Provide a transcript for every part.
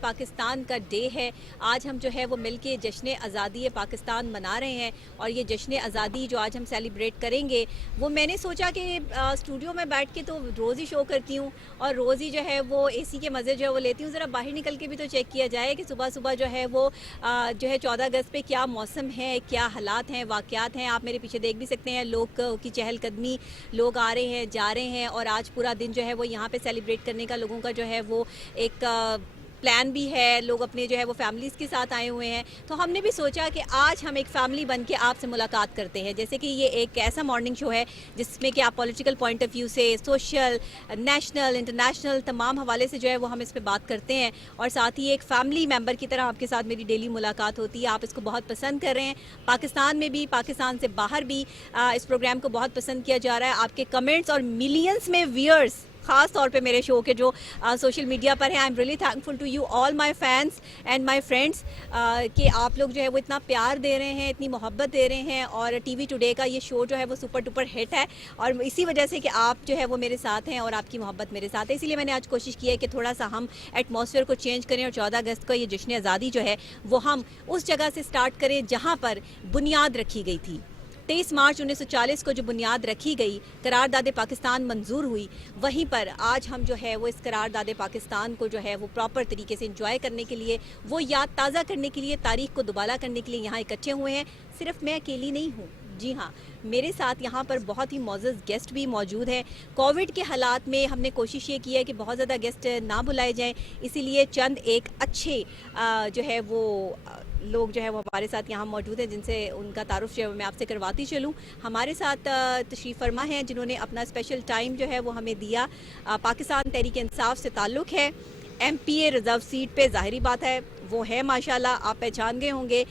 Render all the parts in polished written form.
پاکستان کا ڈے ہے. آج ہم جو ہے وہ مل کے جشن آزادی پاکستان منا رہے ہیں اور یہ جشن آزادی جو آج ہم سیلیبریٹ کریں گے وہ میں نے سوچا کہ اسٹوڈیو میں بیٹھ کے تو روز ہی شو کرتی ہوں اور روز ہی جو ہے وہ اے سی کے مزے جو ہے وہ لیتی ہوں. ذرا باہر نکل کے بھی تو چیک کیا جائے کہ صبح صبح جو ہے وہ جو ہے 14 اگست پہ کیا موسم ہے, کیا حالات ہیں, واقعات ہیں. آپ میرے پیچھے دیکھ بھی سکتے ہیں لوگ کی چہل قدمی, لوگ آ رہے ہیں جا رہے ہیں اور آج پورا دن جو ہے وہ یہاں پہ سیلیبریٹ کرنے کا لوگوں کا جو ہے وہ ایک پلان بھی ہے. لوگ اپنے جو ہے وہ فیملیز کے ساتھ آئے ہوئے ہیں تو ہم نے بھی سوچا کہ آج ہم ایک فیملی بن کے آپ سے ملاقات کرتے ہیں. جیسے کہ یہ ایک ایسا مارننگ شو ہے جس میں کہ آپ پولیٹیکل پوائنٹ آف ویو سے, سوشل, نیشنل, انٹرنیشنل تمام حوالے سے جو ہے وہ ہم اس پہ بات کرتے ہیں اور ساتھ ہی ایک فیملی ممبر کی طرح آپ کے ساتھ میری ڈیلی ملاقات ہوتی ہے. آپ اس کو بہت پسند کر رہے ہیں, پاکستان میں بھی, پاکستان سے باہر بھی اس پروگرام کو بہت پسند کیا جا رہا ہے. آپ کے کمنٹس اور ملینز میں ویئرس خاص طور پہ میرے شو کے جو سوشل میڈیا پر ہیں, I am really thankful to you all my fans and my friends کہ آپ لوگ جو ہے وہ اتنا پیار دے رہے ہیں, اتنی محبت دے رہے ہیں. اور ٹی وی ٹوڈے کا یہ شو جو ہے وہ سپر ڈپر ہٹ ہے اور اسی وجہ سے کہ آپ جو ہے وہ میرے ساتھ ہیں اور آپ کی محبت میرے ساتھ ہے. اسی لیے میں نے آج کوشش کی ہے کہ تھوڑا سا ہم ایٹماسفیئر کو چینج کریں اور 14 اگست کو یہ جشن آزادی جو ہے وہ ہم اس جگہ سے سٹارٹ کریں جہاں پر بنیاد رکھی گئی تھی. 23 مارچ 1940 کو جو بنیاد رکھی گئی, قرارداد پاکستان منظور ہوئی, وہیں پر آج ہم جو ہے وہ اس قرارداد پاکستان کو جو ہے وہ پراپر طریقے سے انجوائے کرنے کے لیے, وہ یاد تازہ کرنے کے لیے, تاریخ کو دوبالا کرنے کے لیے یہاں اکٹھے ہوئے ہیں. صرف میں اکیلی نہیں ہوں, جی ہاں, میرے ساتھ یہاں پر بہت ہی معزز گیسٹ بھی موجود ہیں. کووڈ کے حالات میں ہم نے کوشش یہ کی ہے کہ بہت زیادہ گیسٹ نہ بلائے جائیں, اسی لیے چند ایک اچھے جو ہے وہ لوگ جو ہے وہ ہمارے ساتھ یہاں موجود ہیں جن سے ان کا تعارف جو ہے میں آپ سے کرواتی چلوں. ہمارے ساتھ تشریف فرما ہیں جنہوں نے اپنا اسپیشل ٹائم جو ہے وہ ہمیں دیا. پاکستان تحریک انصاف سے تعلق ہے, ایم پی اے ریزرو سیٹ پہ, ظاہری بات ہے وہ ہے ماشاءاللہ, آپ پہچان گئے ہوں گے.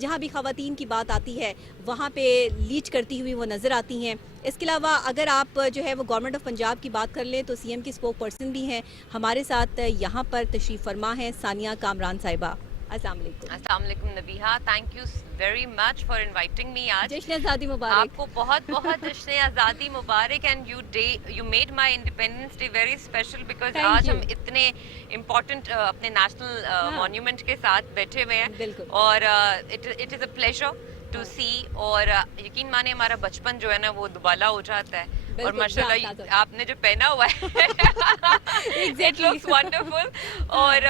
جہاں بھی خواتین کی بات آتی ہے وہاں پہ لیڈ کرتی ہوئی وہ نظر آتی ہیں. اس کے علاوہ اگر آپ جو ہے وہ گورنمنٹ آف پنجاب کی بات کر لیں تو سی ایم کی اسپوک پرسن بھی ہیں. ہمارے ساتھ یہاں پر تشریف فرما ہیں ثانیہ کامران صاحبہ. السلام علیکم. السلام علیکم Nabiha, thank you very much for inviting me. آج جشن آزادی مبارک. آپ کو بہت بہت جشن آزادی مبارک. And you made my Independence Day very special because آج ہم اتنے امپورٹنٹ اپنے نیشنل مونیومنٹ کے ساتھ بیٹھے ہوئے ہیں اور it is a pleasure to see. اور یقین مانے ہمارا بچپن جو ہے نا وہ دوبالا ہو جاتا ہے اور ماشاءاللہ آپ نے جو پہنا ہوا ہے اٹ لکس ونڈرفل. اور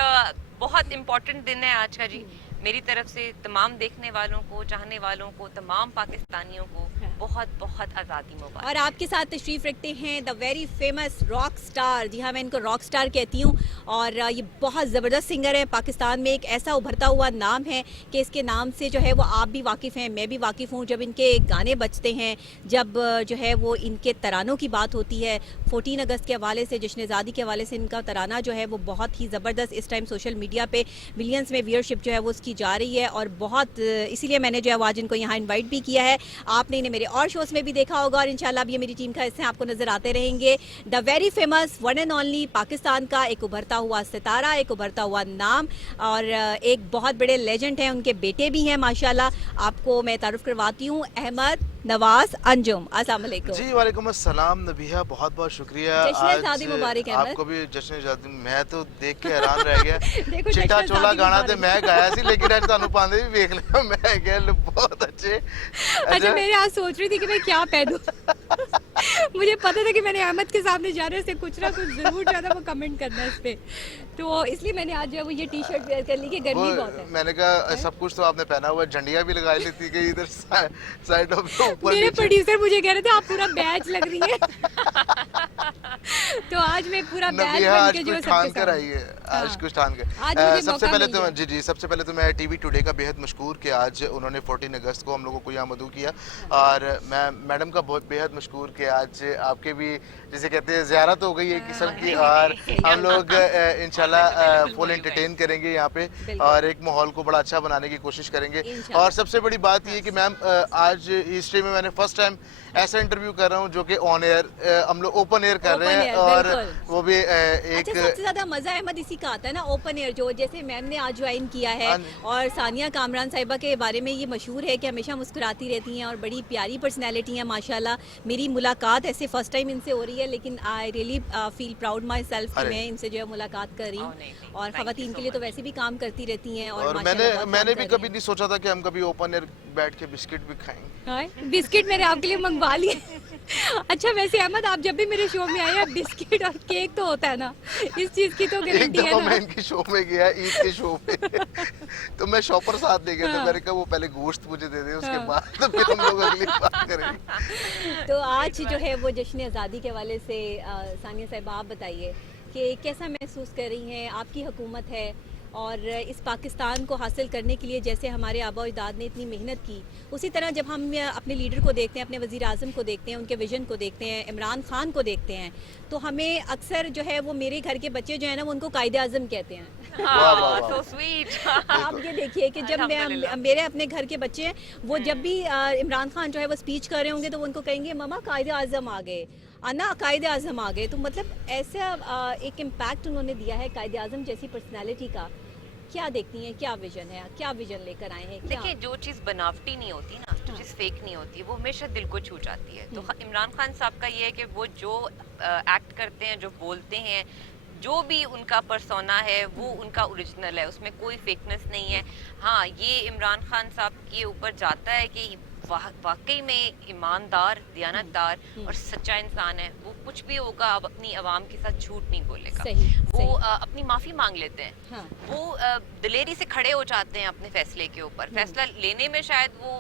بہت امپورٹنٹ دن ہے آج کا جی. میری طرف سے تمام دیکھنے والوں کو, چاہنے والوں کو, تمام پاکستانیوں کو بہت بہت آزادی مبارک. اور آپ کے ساتھ تشریف رکھتے ہیں the very famous rock star, جی ہاں میں ان کو راک سٹار کہتی ہوں, اور یہ بہت زبردست سنگر ہے. پاکستان میں ایک ایسا ابھرتا ہوا نام ہے کہ اس کے نام سے جو ہے وہ آپ بھی واقف ہیں, میں بھی واقف ہوں. جب ان کے گانے بجتے ہیں, جب جو ہے وہ ان کے ترانوں کی بات ہوتی ہے, 14 اگست کے حوالے سے, جشن آزادی کے حوالے سے ان کا ترانہ جو ہے وہ بہت ہی زبردست اس ٹائم سوشل میڈیا پہ ملینز میں ویئرشپ جو ہے وہ اس کی جا رہی ہے اور بہت, اسی لیے میں نے جو ہے آج ان کو یہاں انوائٹ بھی کیا ہے. آپ نے انہیں میرے اور شوز میں بھی دیکھا ہوگا اور انشاءاللہ اب یہ میری ٹیم کا حصہ آپ کو نظر آتے رہیں گے. دا very famous one and only Pakistan کا ایک ابھرتا ہوا ستارہ, ایک ابھرتا ہوا نام, اور ایک بہت بڑے لیجنڈ ہیں, ان کے بیٹے بھی ہیں ماشاءاللہ. آپ کو میں تعارف کرواتی ہوں, احمد نواز انجم. السلام علیکم. جی وعلیکم السلام نبیہا, بہت بہت شکریہ. جشن آزادی مبارک. آپ کو بھی جشن آزادی. میں تو دیکھ کے حیران رہ گیا. چٹا چولا گانا تے میں گایا سی لیکن اج تانوں پاندے بھی ویکھ لیا, میں کہ بہت اچھے. اچھا میں آج سوچ رہی تھی کہ میں کیا پہنوں, مجھے پتا تھا کہ میں نے احمد کے سامنے جانے سے کچھ نہ کچھ ضرور جو ہے وہ کمنٹ کرنا ہے اس پہ, تو اس لیے میں نے آج جو ہے وہ یہ ٹی شرٹ ویئر کر لی کہ گرمی بہت ہے. میں نے کہا سب کچھ تو آپ نے پہنا ہوا ہے, جھنڈیاں بھی لگائی لیتی کہ ادھر سائڈ آف اوپر. میرے پروڈیوسر مجھے کہہ رہے تھے آپ پورا بیچ لگ رہی ہے, تو آج میں پورا بیچ بن کے جو ہے ٹھان کر آئی ہے, آج کچھ ٹھان کر. سب سے پہلے تو جی سب سے پہلے تو میں ٹی وی ٹوڈے کا بے حد مشکور کہ آج انہوں نے 14 اگست کو ہم لوگوں کو یہاں مدعو کیا, اور میں میڈم کا بہت بے حد مشکور کہ آج آپ کے بھی جسے کہتے ہیں زیارت ہو گئی ہے قسم کی, اور ہم لوگ انشاءاللہ فل انٹرٹین کریں گے یہاں پہ اور ایک ماحول کو بڑا اچھا بنانے کی کوشش کریں گے. اور سب سے بڑی بات یہ کہ میم آج ہسٹری میں نے فرسٹ ٹائم ایسا انٹرویو کر رہا ہوں جو کہ آن ایئر ہم لوگ اوپن ایئر کر رہے ہیں, اور وہ بھی ایک سب سے زیادہ مزہ احمد اسی کا آتا ہے نا, اوپن ایئر جو جیسے میم نے آج جوائن کیا ہے. اور ثانیہ کامران صاحبہ کے بارے میں یہ مشہور ہے کہ ہمیشہ مسکراتی رہتی ہیں اور بڑی پیاری پرسنالٹی ہیں ماشاءاللہ. میری ملاقات ایسے فرسٹ ٹائم ان سے ہو رہی ہے لیکن I really feel proud myself کہ میں ان سے جو ہے ملاقات کر رہی नाज़रीन, और ख़वातीन के लिए तो वैसे भी काम करती रहती हैं। और मैंने भी कभी नहीं सोचा था कि हम कभी ओपन एयर बैठ के बिस्किट भी खाएंगे। बिस्किट मैंने आपके लिए मंगवा लिए। अच्छा वैसे अहमद, आप जब भी मेरे शो में आए, बिस्किट और केक तो होता है ना, इस चीज़ की तो गारंटी है ना। मैं इनकी शो में गया, ईद के शो में, तो मैं शॉपर साथ ले गया था। मैंने कहा वो पहले गोश्त मुझे दे दे, उसके बाद तो फिर हम लोग अगली बात करेंगे। तो आज जो है वो जश्न आज़ादी के हवाले से सानिया साहिबा आप बताइए कि कैसा महसूस कर रही हैं? आपकी हुकूमत है और इस पाकिस्तान को हासिल करने के लिए जैसे हमारे आबा और अजदाद ने इतनी मेहनत की, उसी तरह जब हम अपने लीडर को देखते हैं, अपने वज़ीर आज़म को देखते हैं, उनके विजन को देखते हैं, इमरान खान को देखते हैं, तो हमें अक्सर जो है वो मेरे घर के बच्चे जो है ना वो उनको कायदे आज़म कहते हैं। so sweet। आप ये देखिए कि जब मेरे अपने घर के बच्चे हैं, वो जब भी इमरान खान जो है वो स्पीच कर रहे होंगे तो वो उनको कहेंगे ममा कायदे आज़म आ गए, अन्ना कायदे आज़म आ गए। तो मतलब ऐसा एक इम्पैक्ट उन्होंने दिया है कायदे आज़म जैसी पर्सनैलिटी का। क्या देखती हैं, क्या विजन है, क्या विजन लेकर आए हैं? देखिए, जो चीज़ बनावटी नहीं होती ना, जो चीज़ फेक नहीं होती, वो हमेशा दिल को छू जाती है। तो इमरान खान साहब का ये है कि वो जो एक्ट करते हैं, जो बोलते हैं, जो भी उनका पर्सोना है वो उनका ओरिजिनल है, उसमें कोई फेकनेस नहीं है। हाँ, ये इमरान खान साहब के ऊपर जाता है कि वाकई में ईमानदार, दियानतदार और सच्चा इंसान है। वो कुछ भी होगा अब अपनी आवाम के साथ झूठ नहीं बोलेगा। वो अपनी माफ़ी मांग लेते हैं। हाँ। वो दिलेरी से खड़े हो जाते हैं अपने फैसले के ऊपर। फैसला लेने में शायद वो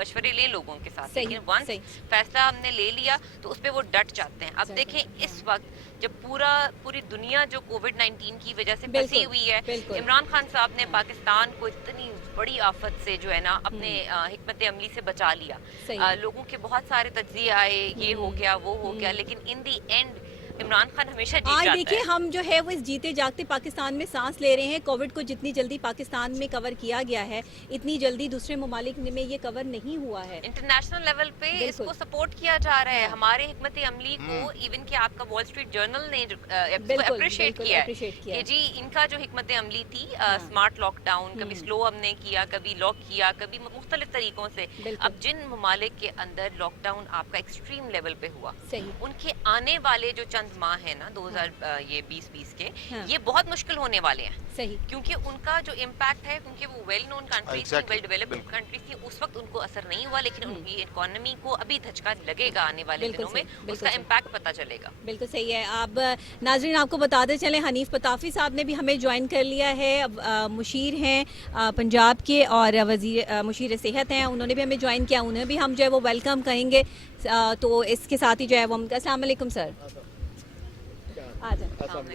मशवरे ले लोगों के साथ, लेकिन वंस फैसला हमने ले लिया तो उस पर वो डट जाते हैं। अब देखें, इस वक्त जब पूरी दुनिया जो कोविड-19 की वजह से फंसी हुई है, इमरान खान साहब ने पाकिस्तान को इतनी बड़ी आफत से जो है ना अपने हिकमत अमली से बचा लिया। लोगों के बहुत सारे तज्जिए आए, ये हो गया, वो हो गया, लेकिन इन दी एंड इमरान खान हमेशा जीत जाता है। देखिए, हम जो है वो इस जीते जागते पाकिस्तान में सांस ले रहे हैं। कोविड को जितनी जल्दी पाकिस्तान में कवर किया गया है, इतनी जल्दी दूसरे ममालिक में ये कवर नहीं हुआ है। इंटरनेशनल लेवल पे इसको सपोर्ट किया जा रहा है। हमारे हिकमत अमली को इवन कि आपका वॉल स्ट्रीट जर्नल ने अप्रिशिएट किया है कि जी इनका जो हिकमत अमली थी, स्मार्ट लॉकडाउन, कभी स्लो हमने किया, कभी लॉक किया, कभी मुख्तलिफ तरीकों से। अब जिन ममालिक के अंदर लॉकडाउन आपका एक्सट्रीम लेवल पे हुआ, उनके आने वाले जो चंद माह है ना 2020 के, ये बहुत मुश्किल होने वाले हैं। सही, क्योंकि उनका जो इम्पैक्ट है, क्योंकि वो वेल नोन कंट्रीज थी, वेल डेवलप्ड कंट्रीज थी, उस वक्त उनको असर नहीं हुआ, लेकिन उनकी इकोनॉमी को अभी धचका लगेगा आने वाले दिनों में, उसका इम्पैक्ट पता चलेगा। बिल्कुल सही है। अब नाज़रीन आपको बताते चले, हनीफ पताफी साहब ने भी हमें ज्वाइन कर लिया है। मुशीर हैं पंजाब के और मुशीर सेहत हैं, उन्होंने भी हमें ज्वाइन किया। उन्हें भी हम जो है वो वेलकम कहेंगे। तो इसके साथ ही जो है वो हम अस्सलाम वालेकुम सर।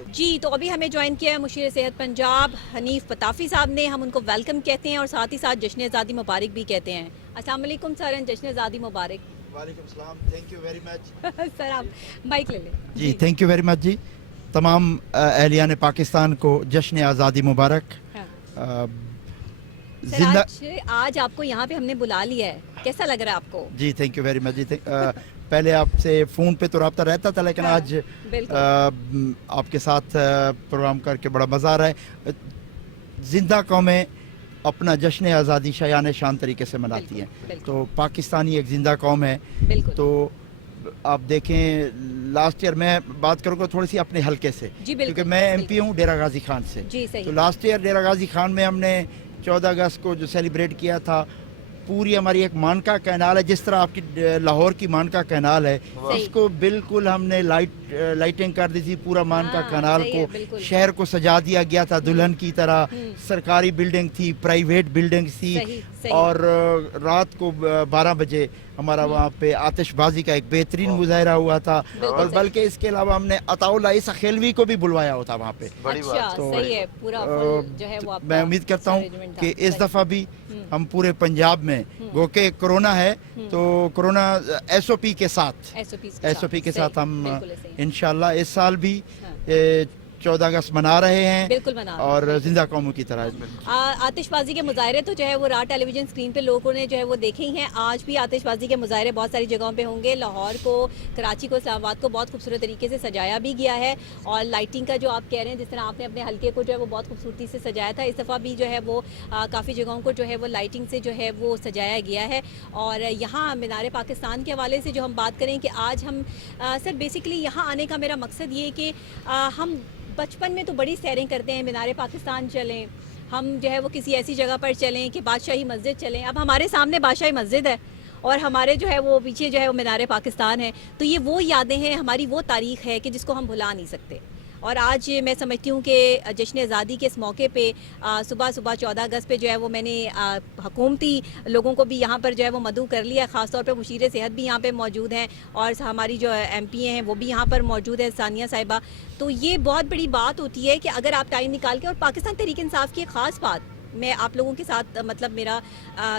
जी, तो अभी हमें ज्वाइन किया है मुशीर सेहत पंजाब हनीफ पताफी साहब ने। हम उनको वेलकम कहते हैं और साथ ही साथ जश्न आज़ादी मुबारक भी कहते हैं। अस्सलाम वालेकुम सर, जश्न आज़ादी मुबारक। वालेकुम सलाम, thank you very much. Sir आप माइक ले लें। जी, थैंक यू वेरी मच जी। तमाम अहलियान पाकिस्तान को जश्न आज़ादी मुबारक। आज आपको यहाँ पे हमने बुला लिया है, कैसा लग रहा है आपको? जी, थैंक यू वेरी मच जी। पहले आपसे फ़ोन पे तो रब्ता रहता था, लेकिन आज आपके साथ प्रोग्राम करके बड़ा मज़ा आ रहा है। ज़िंदा कौमें अपना जश्न आज़ादी शायान शान तरीके से मनाती हैं, तो पाकिस्तानी एक ज़िंदा कौम है। तो आप देखें, लास्ट ईयर मैं बात करूँगा थोड़ी सी अपने हलके से, क्योंकि मैं MP हूँ डेरा गाजी खान से। तो लास्ट ईयर डेरा गाजी खान में हमने 14 अगस्त को जो सेलिब्रेट किया था, पूरी हमारी एक मानका कैनाल है, जिस तरह आपकी लाहौर की मानका कैनाल है, उसको बिल्कुल हमने लाइटिंग कर दी थी। पूरा मानका कैनाल को, शहर को सजा दिया गया था दुल्हन की तरह। सरकारी बिल्डिंग थी, प्राइवेट बिल्डिंग थी, और रात को 12 बजे हमारा वहाँ पे आतिशबाजी का एक बेहतरीन मुजाहरा हुआ था। और बल्कि इसके अलावा हमने अताउल्लाह ईसा खेलवी को भी बुलवाया होता वहाँ पे। तो मैं उम्मीद करता हूँ कि इस दफ़ा भी हम पूरे पंजाब में, गो के कोरोना है तो कोरोना SOP के साथ हम इंशाल्लाह इस साल भी 14 अगस्त मना रहे हैं, बिल्कुल मना, और जिंदा कौमों की तरह। आतिशबाजी के मुजाहरे तो जो है वो रात टेलीविजन स्क्रीन पे लोगों ने जो है वो देखे ही हैं। आज भी आतिशबाजी के मुजाहरे बहुत सारी जगहों पे होंगे। लाहौर को, कराची को, इस्लामाबाद को बहुत खूबसूरत तरीके से सजाया भी गया है। और लाइटिंग का जो आप कह रहे हैं, जिस तरह आपने अपने हल्के को जो है वो बहुत खूबसूरती से सजाया था, इस दफ़ा भी जो है वो काफ़ी जगहों को जो है वो लाइटिंग से जो है वो सजाया गया है। और यहाँ मीनार पाकिस्तान के हवाले से जो हम बात करें कि आज हम सर बेसिकली यहाँ आने का मेरा मकसद ये कि हम बचपन में तो बड़ी सैरें करते हैं, मीनार पाकिस्तान चलें, हम जो है वो किसी ऐसी जगह पर चलें कि बादशाही मस्जिद चलें। अब हमारे सामने बादशाही मस्जिद है और हमारे जो है वो पीछे जो है वो मीनार पाकिस्तान है। तो ये वो यादें हैं, हमारी वो तारीख़ है कि जिसको हम भुला नहीं सकते। और आज मैं समझती हूँ कि जश्न आज़ादी के इस मौके पे सुबह 14 अगस्त पे जो है वो मैंने हुकूमती लोगों को भी यहाँ पर जो है वो मदऊ कर लिया। ख़ास तौर पे मुशीर सेहत भी यहाँ पे मौजूद हैं और हमारी जो MP हैं वो भी यहाँ पर मौजूद है, सानिया साहिबा। तो ये बहुत बड़ी बात होती है कि अगर आप टाइम निकाल के, और पाकिस्तान तहरीक इंसाफ की एक ख़ास बात मैं आप लोगों के साथ मतलब मेरा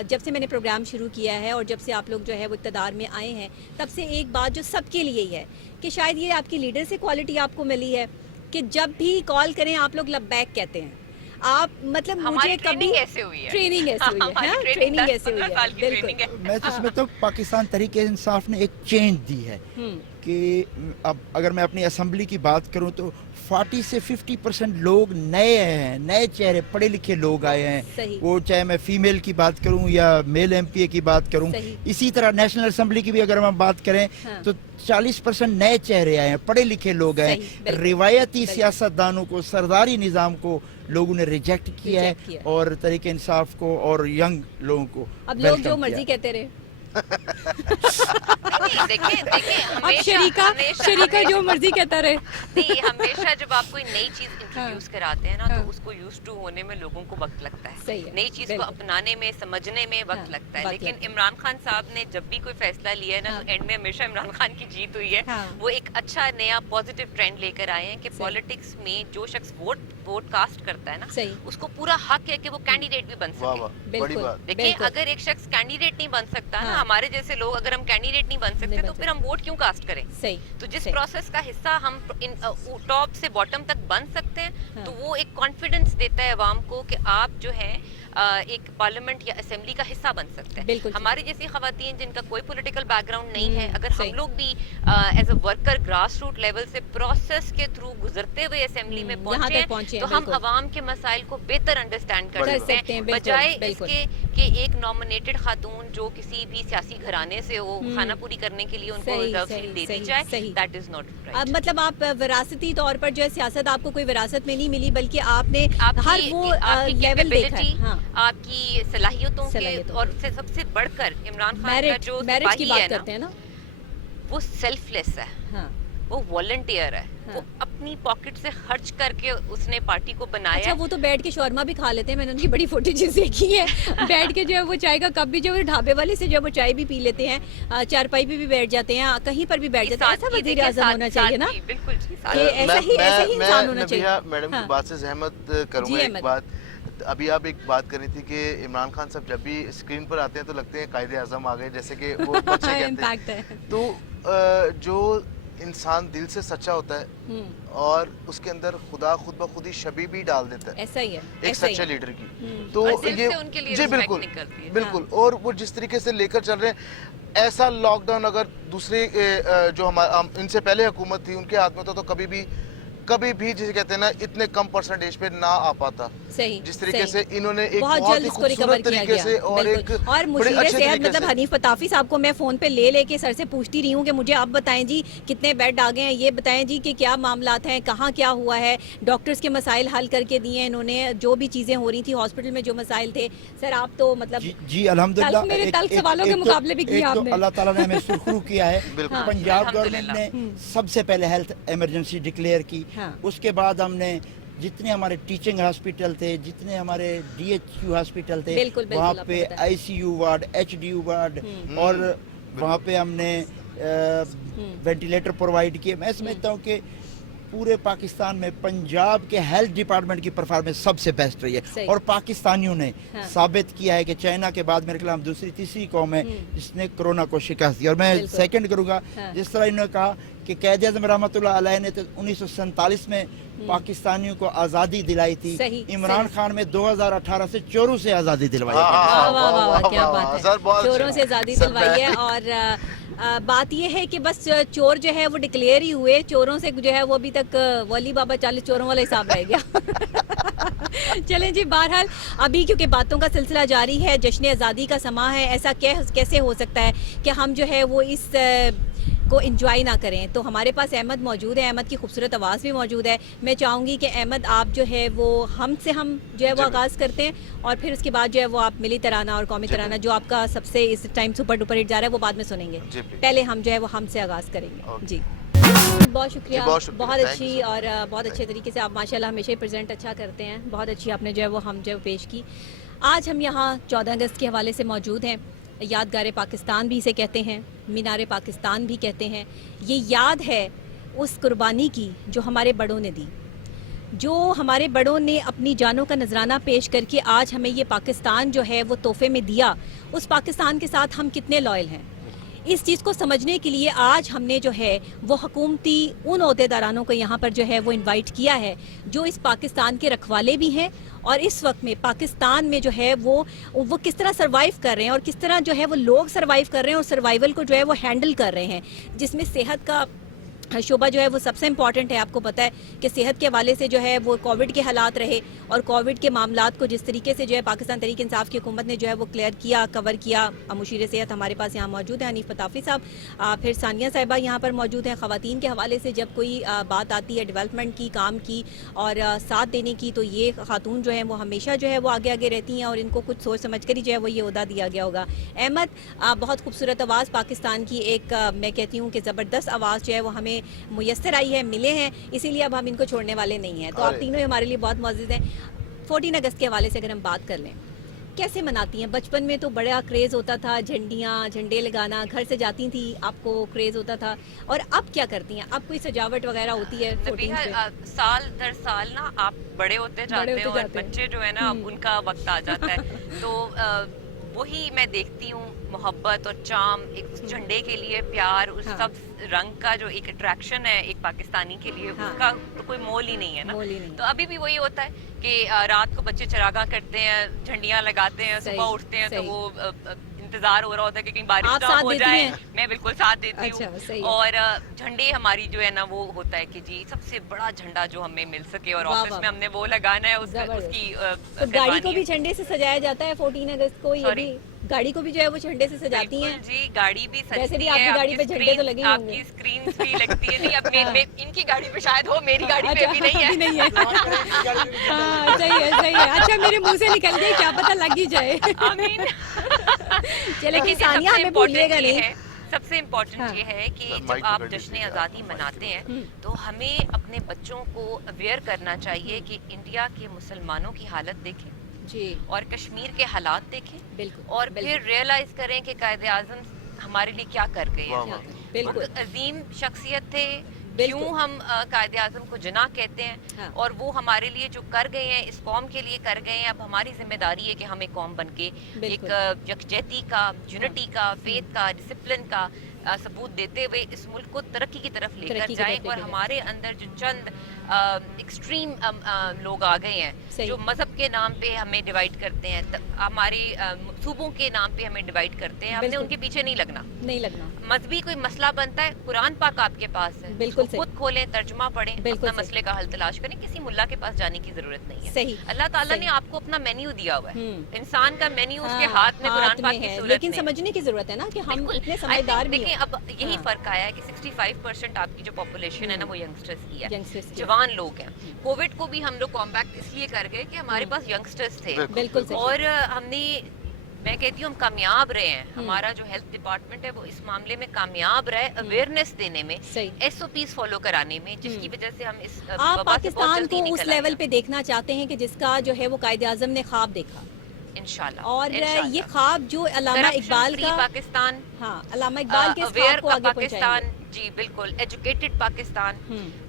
जब से मैंने प्रोग्राम शुरू किया है और जब से आप लोग जो है वो इक़्तिदार में आए हैं, तब से एक बात जो सबके लिए ही है कि शायद ये आपकी लीडर से क्वालिटी आपको मिली है कि जब भी कॉल करें आप लोग लबैक कहते हैं। आप मतलब मुझे कभी ऐसे हुई है, ट्रेनिंग ऐसे हुई है, ट्रेनिंग ऐसे हुई है, बिल्कुल। मैं तो इसमें तो पाकिस्तान तहरीक इंसाफ ने एक चेंज दी है कि अब अगर मैं अपनी असेंबली की बात करूं तो 40 से 50% लोग नए हैं, नए चेहरे, पढ़े लिखे लोग आए हैं। वो चाहे मैं फीमेल की बात करूं या मेल MPA की बात करूं, इसी तरह नेशनल असेंबली की भी अगर हम बात करें तो 40% नए चेहरे आए हैं, पढ़े लिखे लोग आए हैं। रिवायती सियासतदानों को, सरदारी निज़ाम को लोगों ने रिजेक्ट किया है और तहरीक इंसाफ को और यंग लोगों को अब लोग जो मर्जी कहते रहे। देखिए अब शरीका जो मर्जी कहता रहे। नहीं, हमेशा जब आप कोई नई चीज इंट्रोड्यूस कराते हैं ना तो उसको यूज टू होने में लोगों को वक्त लगता है, नई चीज को अपनाने में, समझने में वक्त लगता है। लेकिन इमरान खान साहब ने जब भी कोई फैसला लिया है ना तो एंड में हमेशा इमरान खान की जीत हुई है। वो एक अच्छा नया पॉजिटिव ट्रेंड लेकर आए हैं कि पॉलिटिक्स में जो शख्स वोट कास्ट करता है ना उसको पूरा हक है कि वो कैंडिडेट भी बन सके। देखिए अगर एक शख्स कैंडिडेट नहीं बन सकता ना, हमारे जैसे लोग अगर हम कैंडिडेट नहीं बन सकते तो फिर हम वोट क्यों कास्ट करें? तो जिस प्रोसेस का हिस्सा हम टॉप से बॉटम तक बन सकते हैं तो वो एक कॉन्फिडेंस देता है अवाम को कि आप जो है एक पार्लियामेंट या असेंबली का हिस्सा बन सकते हैं। हमारी जैसी खवातीन जिनका कोई पॉलिटिकल बैकग्राउंड नहीं है, अगर हम लोग भी as a worker grass root level से प्रोसेस के थ्रू गुजरते हुए असेंबली में पहुंचे तो हम अवाम के मसाइल को बेहतर अंडरस्टैंड कर सकते हैं, बजाय इसके कि एक नॉमिनेटेड खातून जो किसी भी सियासी घराने से हो खाना पूरी करने के लिए उनको रिजर्व सीट दे दी जाए। That is not right. मतलब आप विरासती तौर पर जो है सियासत आपको कोई विरासत में नहीं मिली, बल्कि आपने हर वो लेवल देखा है, आपकी सलाहियतों के, और सबसे बढ़कर इमरान खान का जो मैरिज की बात करते हैं ना, वो सेल्फलेस है, वो वॉलंटियर है, वो अपनी पॉकेट से खर्च करके उसने पार्टी को बनाया। अच्छा, वो तो बैठ के शौरमा भी खा लेते हैं, मैंने उनकी बड़ी फुटेजेस देखी है। बैठ के जो है वो चाय का कप भी जो है ढाबे वाले से जो वो चाय भी पी लेते हैं, चारपाई पे भी बैठ जाते हैं, कहीं पर भी बैठ जाते हैं। ऐसा वज़ीर आज़म होना चाहिए ना, बिल्कुल ऐसा ही इंसान होना चाहिए। मैडम की बात से सहमत करूंगा। एक बात अभी आप एक बात कर रही थी कि इमरान खान साहब जब भी स्क्रीन पर आते हैं तो लगते हैं कायदे आज़म आ गए, जैसे कि वो बच्चे कहते हैं। तो जो इंसान दिल से सच्चा होता है और उसके अंदर खुदा खुद ब खुद ही शबी भी डाल देता है, ऐसा ही है एक सच्चे लीडर की। तो ये जी बिल्कुल बिल्कुल। और वो जिस तरीके से लेकर चल रहे हैं, ऐसा लॉकडाउन अगर दूसरे जो हमारे इनसे पहले हुकूमत थी उनके हाथ में तो कभी भी जिसे कहते हैं ना इतने कम परसेंटेज पे ना आ पाता। सही, जिस तरीके से इन्होंने एक बहुत ही खूबसूरत तरीके से और मुशीर सेहत मतलब हनीफ अताफी साहब को मैं फोन पे लेके सर से पूछती रही हूँ कि मुझे आप बताएं जी कितने बेड आ गए हैं, ये बताएं जी कि क्या मामलात हैं, कहाँ क्या हुआ है। डॉक्टर्स के मसाइल हल करके दिए इन्होंने, जो भी चीजें हो रही थी हॉस्पिटल में जो मसाइल थे। सर आप तो मतलब जी अल्हम्दुलिल्लाह मेरे तल्ख सवालों के मुकाबले भी किया आपने। अल्लाह ताला ने हमें सुरखरू किया है। पंजाब गवर्नमेंट ने सबसे पहले हेल्थ इमरजेंसी डिक्लेयर की, उसके बाद हमने जितने हमारे टीचिंग हॉस्पिटल थे, जितने हमारे DHU हॉस्पिटल थे, वहाँ पे ICU वार्ड, HDU वार्ड और वहाँ पे हमने वेंटिलेटर प्रोवाइड किए। मैं समझता हूँ कि पूरे पाकिस्तान में पंजाब के हेल्थ डिपार्टमेंट की परफॉर्मेंस सबसे बेस्ट रही है और पाकिस्तानियों ने साबित किया है कि चाइना के बाद मेरे ख्याल दूसरी तीसरी कौम है जिसने कोरोना को शिकस्त दी। और मैं सेकंड करूँगा, जिस तरह इन्होंने कहा कि क़ायद आज़म रहमतुल्लाह अलैह ने तो 1947 में पाकिस्तानियों को आज़ादी दिलाई थी, इमरान खान में 2018 से चोरों से आज़ादी दिलवाई है। क्या बात है, चोरों से आज़ादी दिलवाई है। और बात ये है कि बस चोर जो है वो डिक्लेयर ही हुए, चोरों से जो है वो अभी तक वली बाबा 40 चोरों वाला हिसाब रह गया। चलें जी, बहरहाल अभी क्योंकि बातों का सिलसिला जारी है, जश्न आज़ादी का समा है, ऐसा कैसे हो सकता है कि हम जो है वो इस کو انجوائے نہ کریں. تو ہمارے پاس احمد موجود ہے, احمد کی خوبصورت آواز بھی موجود ہے. میں چاہوں گی کہ احمد آپ جو ہے وہ ہم جو ہے وہ آغاز کرتے ہیں, اور پھر اس کے بعد جو ہے وہ آپ ملی ترانہ اور قومی ترانہ جو آپ کا سب سے اس ٹائم سپر ڈپر ہٹ جا رہا ہے وہ بعد میں سنیں گے. پہلے ہم جو ہے وہ ہم سے آغاز کریں گے. جی بہت شکریہ, بہت اچھی اور بہت اچھے طریقے سے آپ ماشاءاللہ ہمیشہ پریزنٹ اچھا کرتے ہیں. بہت اچھی آپ نے جو ہے وہ ہم جو ہے پیش کی. آج ہم یہاں 14 اگست کے حوالے سے موجود ہیں. یادگار پاکستان بھی اسے کہتے ہیں, مینار پاکستان بھی کہتے ہیں. یہ یاد ہے اس قربانی کی جو ہمارے بڑوں نے دی, جو ہمارے بڑوں نے اپنی جانوں کا نذرانہ پیش کر کے آج ہمیں یہ پاکستان جو ہے وہ تحفے میں دیا. اس پاکستان کے ساتھ ہم کتنے لائل ہیں, اس چیز کو سمجھنے کے لیے آج ہم نے جو ہے وہ حکومتی ان عہدیدارانوں کو یہاں پر جو ہے وہ انوائٹ کیا ہے جو اس پاکستان کے رکھوالے بھی ہیں, اور اس وقت میں پاکستان میں جو ہے وہ کس طرح سروائیو کر رہے ہیں, اور کس طرح جو ہے وہ لوگ سروائیو کر رہے ہیں, اور سروائیول کو جو ہے وہ ہینڈل کر رہے ہیں, جس میں صحت کا شعبہ جو ہے وہ سب سے امپورٹنٹ ہے. آپ کو پتہ ہے کہ صحت کے حوالے سے جو ہے وہ کووڈ کے حالات رہے, اور کووڈ کے معاملات کو جس طریقے سے جو ہے پاکستان تحریک انصاف کی حکومت نے جو ہے وہ کلیئر کیا, کور کیا. مشیر صحت ہمارے پاس یہاں موجود ہیں, حنیف پتافی صاحب, پھر ثانیہ صاحبہ یہاں پر موجود ہیں. خواتین کے حوالے سے جب کوئی بات آتی ہے ڈیولپمنٹ کی, کام کی اور ساتھ دینے کی, تو یہ خاتون جو ہیں وہ ہمیشہ جو ہے وہ آگے آگے رہتی ہیں, اور ان کو کچھ سوچ سمجھ کر ہی جو ہے وہ یہ عہدہ دیا گیا ہوگا. احمد, بہت خوبصورت آواز, پاکستان کی ایک میں کہتی ہوں کہ زبردست آواز جو ہے وہ ہمیں میسر آئی ہے, ملے ہیں, اسی لیے اب ہم ان کو چھوڑنے والے نہیں ہیں. تو آپ تینوں ہمارے لیے بہت معزز ہیں. 14 اگست کے حوالے سے اگر ہم بات کر لیں, کیسے مناتی ہیں؟ بچپن میں تو بڑا کریز ہوتا تھا, جھنڈے لگانا, گھر سے جاتی تھی, آپ کو کریز ہوتا تھا, اور اب کیا کرتی ہیں؟ اب کوئی سجاوٹ وغیرہ ہوتی ہے 14 پہ؟ سال در سال نا آپ بڑے ہوتے جاتے ہیں, اور بچے جو ہے نا اب ان کا وقت آ جاتا ہے. تو وہی میں دیکھتی ہوں, محبت اور چام, ایک جھنڈے کے لیے پیار, اس سب رنگ کا جو ایک اٹریکشن ہے ایک پاکستانی کے لیے, اس کا تو کوئی مول ہی نہیں ہے نا. تو ابھی بھی وہی ہوتا ہے کہ رات کو بچے چراغاں کرتے ہیں, جھنڈیاں لگاتے ہیں, صبح اٹھتے ہیں تو وہ انتظار ہو رہا ہوتا ہے کہ کہیں بارش نہ ہو جائے. میں بالکل ساتھ دیتی ہوں, اور جھنڈے ہماری جو ہے نا وہ ہوتا ہے کہ جی سب سے بڑا جھنڈا جو ہمیں مل سکے, اور آفس میں ہم نے وہ لگانا ہے, اس کی گاڑی کو بھی جھنڈے سے سجایا جاتا ہے 14 اگست کو. یہ بھی گاڑی کو بھی جو ہے وہ جھنڈے سے سجاتی ہیں. جی گاڑی بھی ویسے آپ کی گاڑی پہ جھنڈے تو لگے ہوں گے, آپ کی اسکرینز بھی لگتی ہے. نہیں, اب ان کی گاڑی پہ شاید ہو, میری گاڑی پہ ابھی نہیں ہے. ہاں صحیح ہے. اچھا میرے منہ سے نکل گئی, کیا پتہ لگ ہی جائے. آمین. چلے ثانیہ ہمیں بھولیے گا نہیں. سب سے امپورٹنٹ یہ ہے کہ جب آپ جشن آزادی مناتے ہیں تو ہمیں اپنے بچوں کو اویئر کرنا چاہیے کہ انڈیا کے مسلمانوں کی حالت دیکھیں جی, اور کشمیر کے حالات دیکھیں, بالکل, اور پھر ریئلائز کریں کہ قائد اعظم ہمارے لیے کیا کر گئے ہیں. بالکل عظیم شخصیت تھے, کیوں ہم قائد اعظم کو جناح کہتے ہیں, اور وہ ہمارے لیے جو کر گئے ہیں, اس قوم کے لیے کر گئے ہیں. اب ہماری ذمہ داری ہے کہ ہم ایک قوم بن کے ایک یکجہتی کا, یونٹی کا, فیتھ کا, ڈسپلن کا ثبوت دیتے ہوئے اس ملک کو ترقی کی طرف لے کر جائیں. اور ہمارے اندر جو چند ایکسٹریم لوگ آ گئے ہیں جو مذہب کے نام پہ ہمیں ڈیوائیڈ کرتے ہیں, ہمارے صوبوں کے نام پہ ہمیں ڈیوائیڈ کرتے ہیں, ہم نے ان کے پیچھے نہیں لگنا. مذہبی کوئی مسئلہ بنتا ہے, قرآن پاک آپ کے پاس ہے, بالکل خود کھولیں, ترجمہ پڑھیں, اپنا مسئلے کا حل تلاش کریں. کسی ملا کے پاس جانے کی ضرورت نہیں ہے. اللہ تعالیٰ نے آپ کو اپنا مینیو دیا ہوا ہے, انسان کا مینیو اس کے ہاتھ میں قرآن پاک کی صورت, لیکن سمجھنے کی ضرورت ہے نا کہ ہم اتنے سمجھدار بھی ہیں. اب یہی فرق آیا ہے کہ 65% آپ کی جو پاپولیشن ہے نا وہ ینگسٹرز کی ہے, جوان لوگ ہیں. کووڈ کو بھی ہم لوگ کمبیکٹ اس لیے کر گئے کہ ہمارے پاس ینگسٹرز تھے, اور ہم نے, میں کہتی ہوں ہم کامیاب رہے ہیں. ہمارا جو ہیلتھ ڈپارٹمنٹ ہے وہ اس معاملے میں کامیاب رہے, اویئرنیس دینے میں, SOPs فالو کرانے میں, جس کی وجہ سے ہم اس آپ پاکستان کو اس لیول پہ دیکھنا چاہتے ہیں کہ جس کا جو ہے وہ قائد اعظم نے خواب دیکھا انشاءاللہ. اور یہ خواب جو علامہ اقبال کا پاکستان, ہاں علامہ اقبال کے خواب کو آگے پہنچائیں. جی بالکل, ایجوکیٹڈ پاکستان,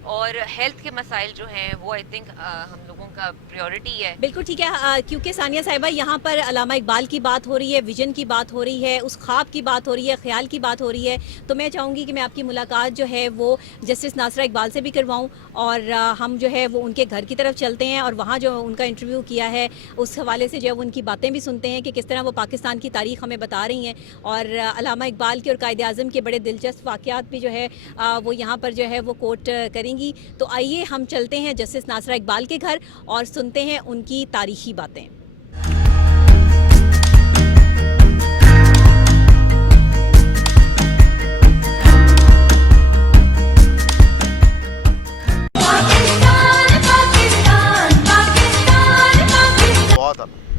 اور ہیلتھ کے مسائل جو ہیں وہ آئی تھنک ہم لوگوں کا پریورٹی ہے. بالکل ٹھیک ہے, کیونکہ ثانیہ صاحبہ یہاں پر علامہ اقبال کی بات ہو رہی ہے, ویژن کی بات ہو رہی ہے, اس خواب کی بات ہو رہی ہے, خیال کی بات ہو رہی ہے. تو میں چاہوں گی کہ میں آپ کی ملاقات جو ہے وہ جسٹس ناصرہ اقبال سے بھی کرواؤں, اور ہم جو ہے وہ ان کے گھر کی طرف چلتے ہیں, اور وہاں جو ان کا انٹرویو کیا ہے اس حوالے سے جو ہے وہ ان کی باتیں بھی سنتے ہیں کہ کس طرح وہ پاکستان کی تاریخ ہمیں بتا رہی ہیں, اور علامہ اقبال کے اور قائد اعظم کے بڑے دلچسپ واقعات بھی جو ہے وہ یہاں پر جو ہے وہ کوٹ کریں گی. تو آئیے ہم چلتے ہیں جسٹس ناصرہ اقبال کے گھر اور سنتے ہیں ان کی تاریخی باتیں.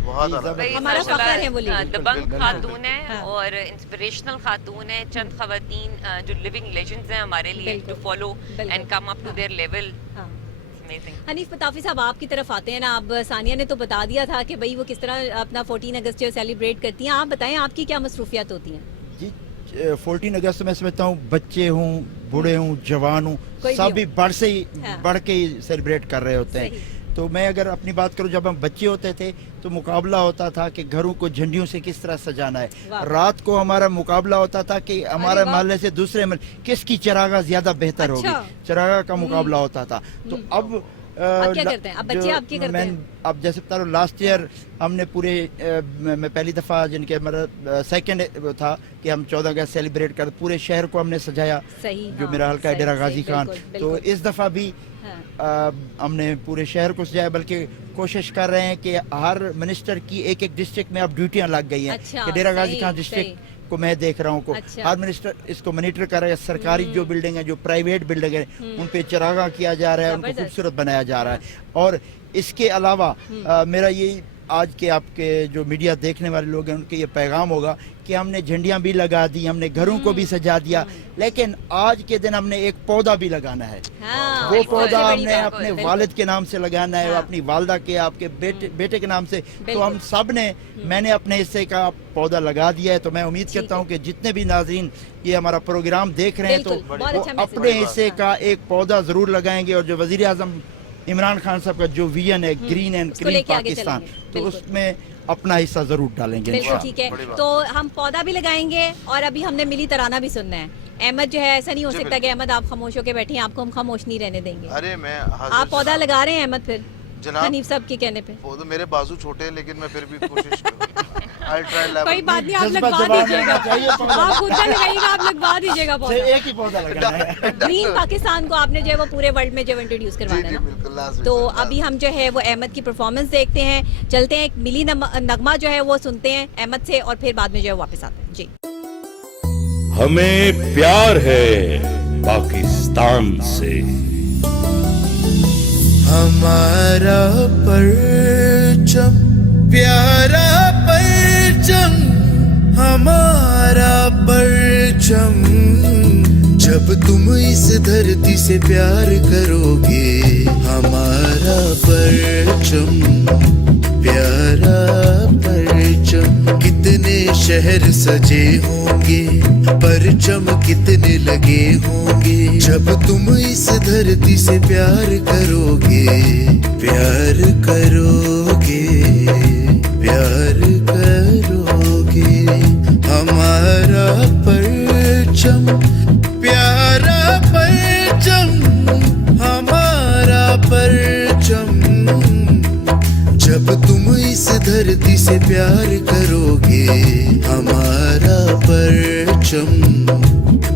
बहुत आला। भाई हमारा माशाल्लाह, फख्र है वो लेडी। दबंग खातून है हाँ। और इंस्पिरेशनल खातून है। चंद खवातीन जो लिविंग लेजेंड्स हैं हमारे लिए, बिल्कुल। To follow and come up to their level. हाँ। अमेजिंग। हनीफ पताफी साहब आपकी तरफ आते हैं ना, अब सानिया ने तो बता दिया था कि भाई वो किस तरह अपना 14 अगस्त जो सेलिब्रेट करती हैं, आप बताएं आपकी क्या मसरूफियात होती हैं? जी 14 अगस्त में समझता हूँ बच्चे हूँ, बूढ़े हूँ, जवान हूँ, कोई भी सभी हो। बढ़ से ही हाँ। बढ़ के ही सेलिब्रेट कर रहे होते हैं। सही। तो मैं अगर अपनी बात करूं, जब हम बच्चे होते थे तो मुकाबला होता था कि घरों को झंडियों से किस तरह सजाना है। वाह। रात को हमारा मुकाबला होता था कि हमारे वाह। मोहल्ले से दूसरे मोहल्ले किसकी चरागा ज्यादा बेहतर अच्छा। होगी, चरागा का मुकाबला होता था। तो अब अब क्या करते हैं? अब बच्चे आप क्या करते हैं? अब जैसे बता रहा हूँ, लास्ट ईयर हमने पूरे मैं पहली दफ़ा जिनके हमारा सेकंड था कि हम 14 अगस्त सेलिब्रेट कर, पूरे शहर को हमने सजाया, सही, जो हाँ, मेरा हल्का है सही, डेरा सही, गाजी खान। बिल्कुल, तो बिल्कुल। इस दफ़ा भी हाँ। हमने पूरे शहर को सजाया, बल्कि कोशिश कर रहे हैं कि हर मिनिस्टर की एक एक डिस्ट्रिक्ट में अब ड्यूटियां लग गई हैं। अच्छा, कि डेरा गाजी सही, खान सही। डिस्ट्रिक्ट को मैं देख रहा हूँ को अच्छा। हर मिनिस्टर इसको मॉनिटर कर रहा है। सरकारी जो बिल्डिंग है, जो प्राइवेट बिल्डिंग है, उन पे चरागा किया जा रहा है, उनको जबरदस्त। खूबसूरत बनाया जा रहा है। और इसके अलावा मेरा ये आज के आपके जो मीडिया देखने वाले लोग हैं उनके ये पैगाम होगा कि हमने झंडियां भी लगा दी, हमने घरों को भी सजा दिया, लेकिन आज के दिन हमने एक पौधा भी लगाना है। हाँ, वो एक सबसे पौधा बड़ी हमने बात, अपने बिल्कुल। वालिद के नाम से लगाना है, हाँ। अपनी वालदा के, आपके बेटे के नाम से। तो बिल्कुल। हम सब ने, मैंने अपने हिस्से का पौधा लगा दिया है। तो मैं उम्मीद ठीक करता है। हूँ कि जितने भी नाजरीन ये हमारा प्रोग्राम देख रहे हैं तो बिल्कुल, बहुत वो अच्छा मैसेज अपने है। हिस्से का एक पौधा जरूर लगाएंगे। और जो वजीर आजम इमरान खान साहब का जो विजन है, ग्रीन एंड उसको क्लीन लेके आगे पाकिस्तान, चलेंगे। तो बिल्कुल। उसमें अपना हिस्सा जरूर डालेंगे बिल्कुल इंशाअल्लाह। ठीक बड़ी है। बात। तो हम पौधा भी लगाएंगे और अभी हमने मिली तराना भी सुनना है। अहमद जो है, ऐसा नहीं हो जी, सकता कि अहमद आप खामोश होकर बैठे हैं, आपको हम खामोश नहीं रहने देंगे। अरे मैं आप पौधा लगा रहे हैं अहमद फिर जनाब, हनीफ साहब के कहने पे? वो तो मेरे बाजू छोटे हैं लेकिन मैं फिर भी कोशिश I'll try level. कोई बात नहीं, आप जज्बा लगवा जवान दीजिएगा। होना चाहिए पौधा। आप खुद से लगाइएगा, आप लगवा दीजिएगा से पौधा। एक ही पौधा लगाना है। ग्रीन पाकिस्तान को आपने जो है वो पूरे वर्ल्ड में जो है इंट्रोड्यूस जी करवाना जी है ना। बिल्कुल लास्ट तो अभी हम जो है वो अहमद की परफॉर्मेंस देखते हैं, चलते हैं, एक मिली नगमा जो है वो सुनते हैं अहमद से और फिर बाद में जो है वापस आते हैं। जी हमें प्यार है पाकिस्तान से, हमारा परचम प्यारा परचम, हमारा परचम। जब तुम इस धरती से प्यार करोगे, हमारा परचम प्यारा परचम। कितने शहर सजे होंगे, परचम कितने लगे होंगे। जब तुम इस धरती से प्यार करोगे, प्यार करोगे, प्यार करोगे। हमारा परचम प्यारा परचम, हमारा परचम। जब तुम इस धरती से प्यार करोगे, हमारा परचम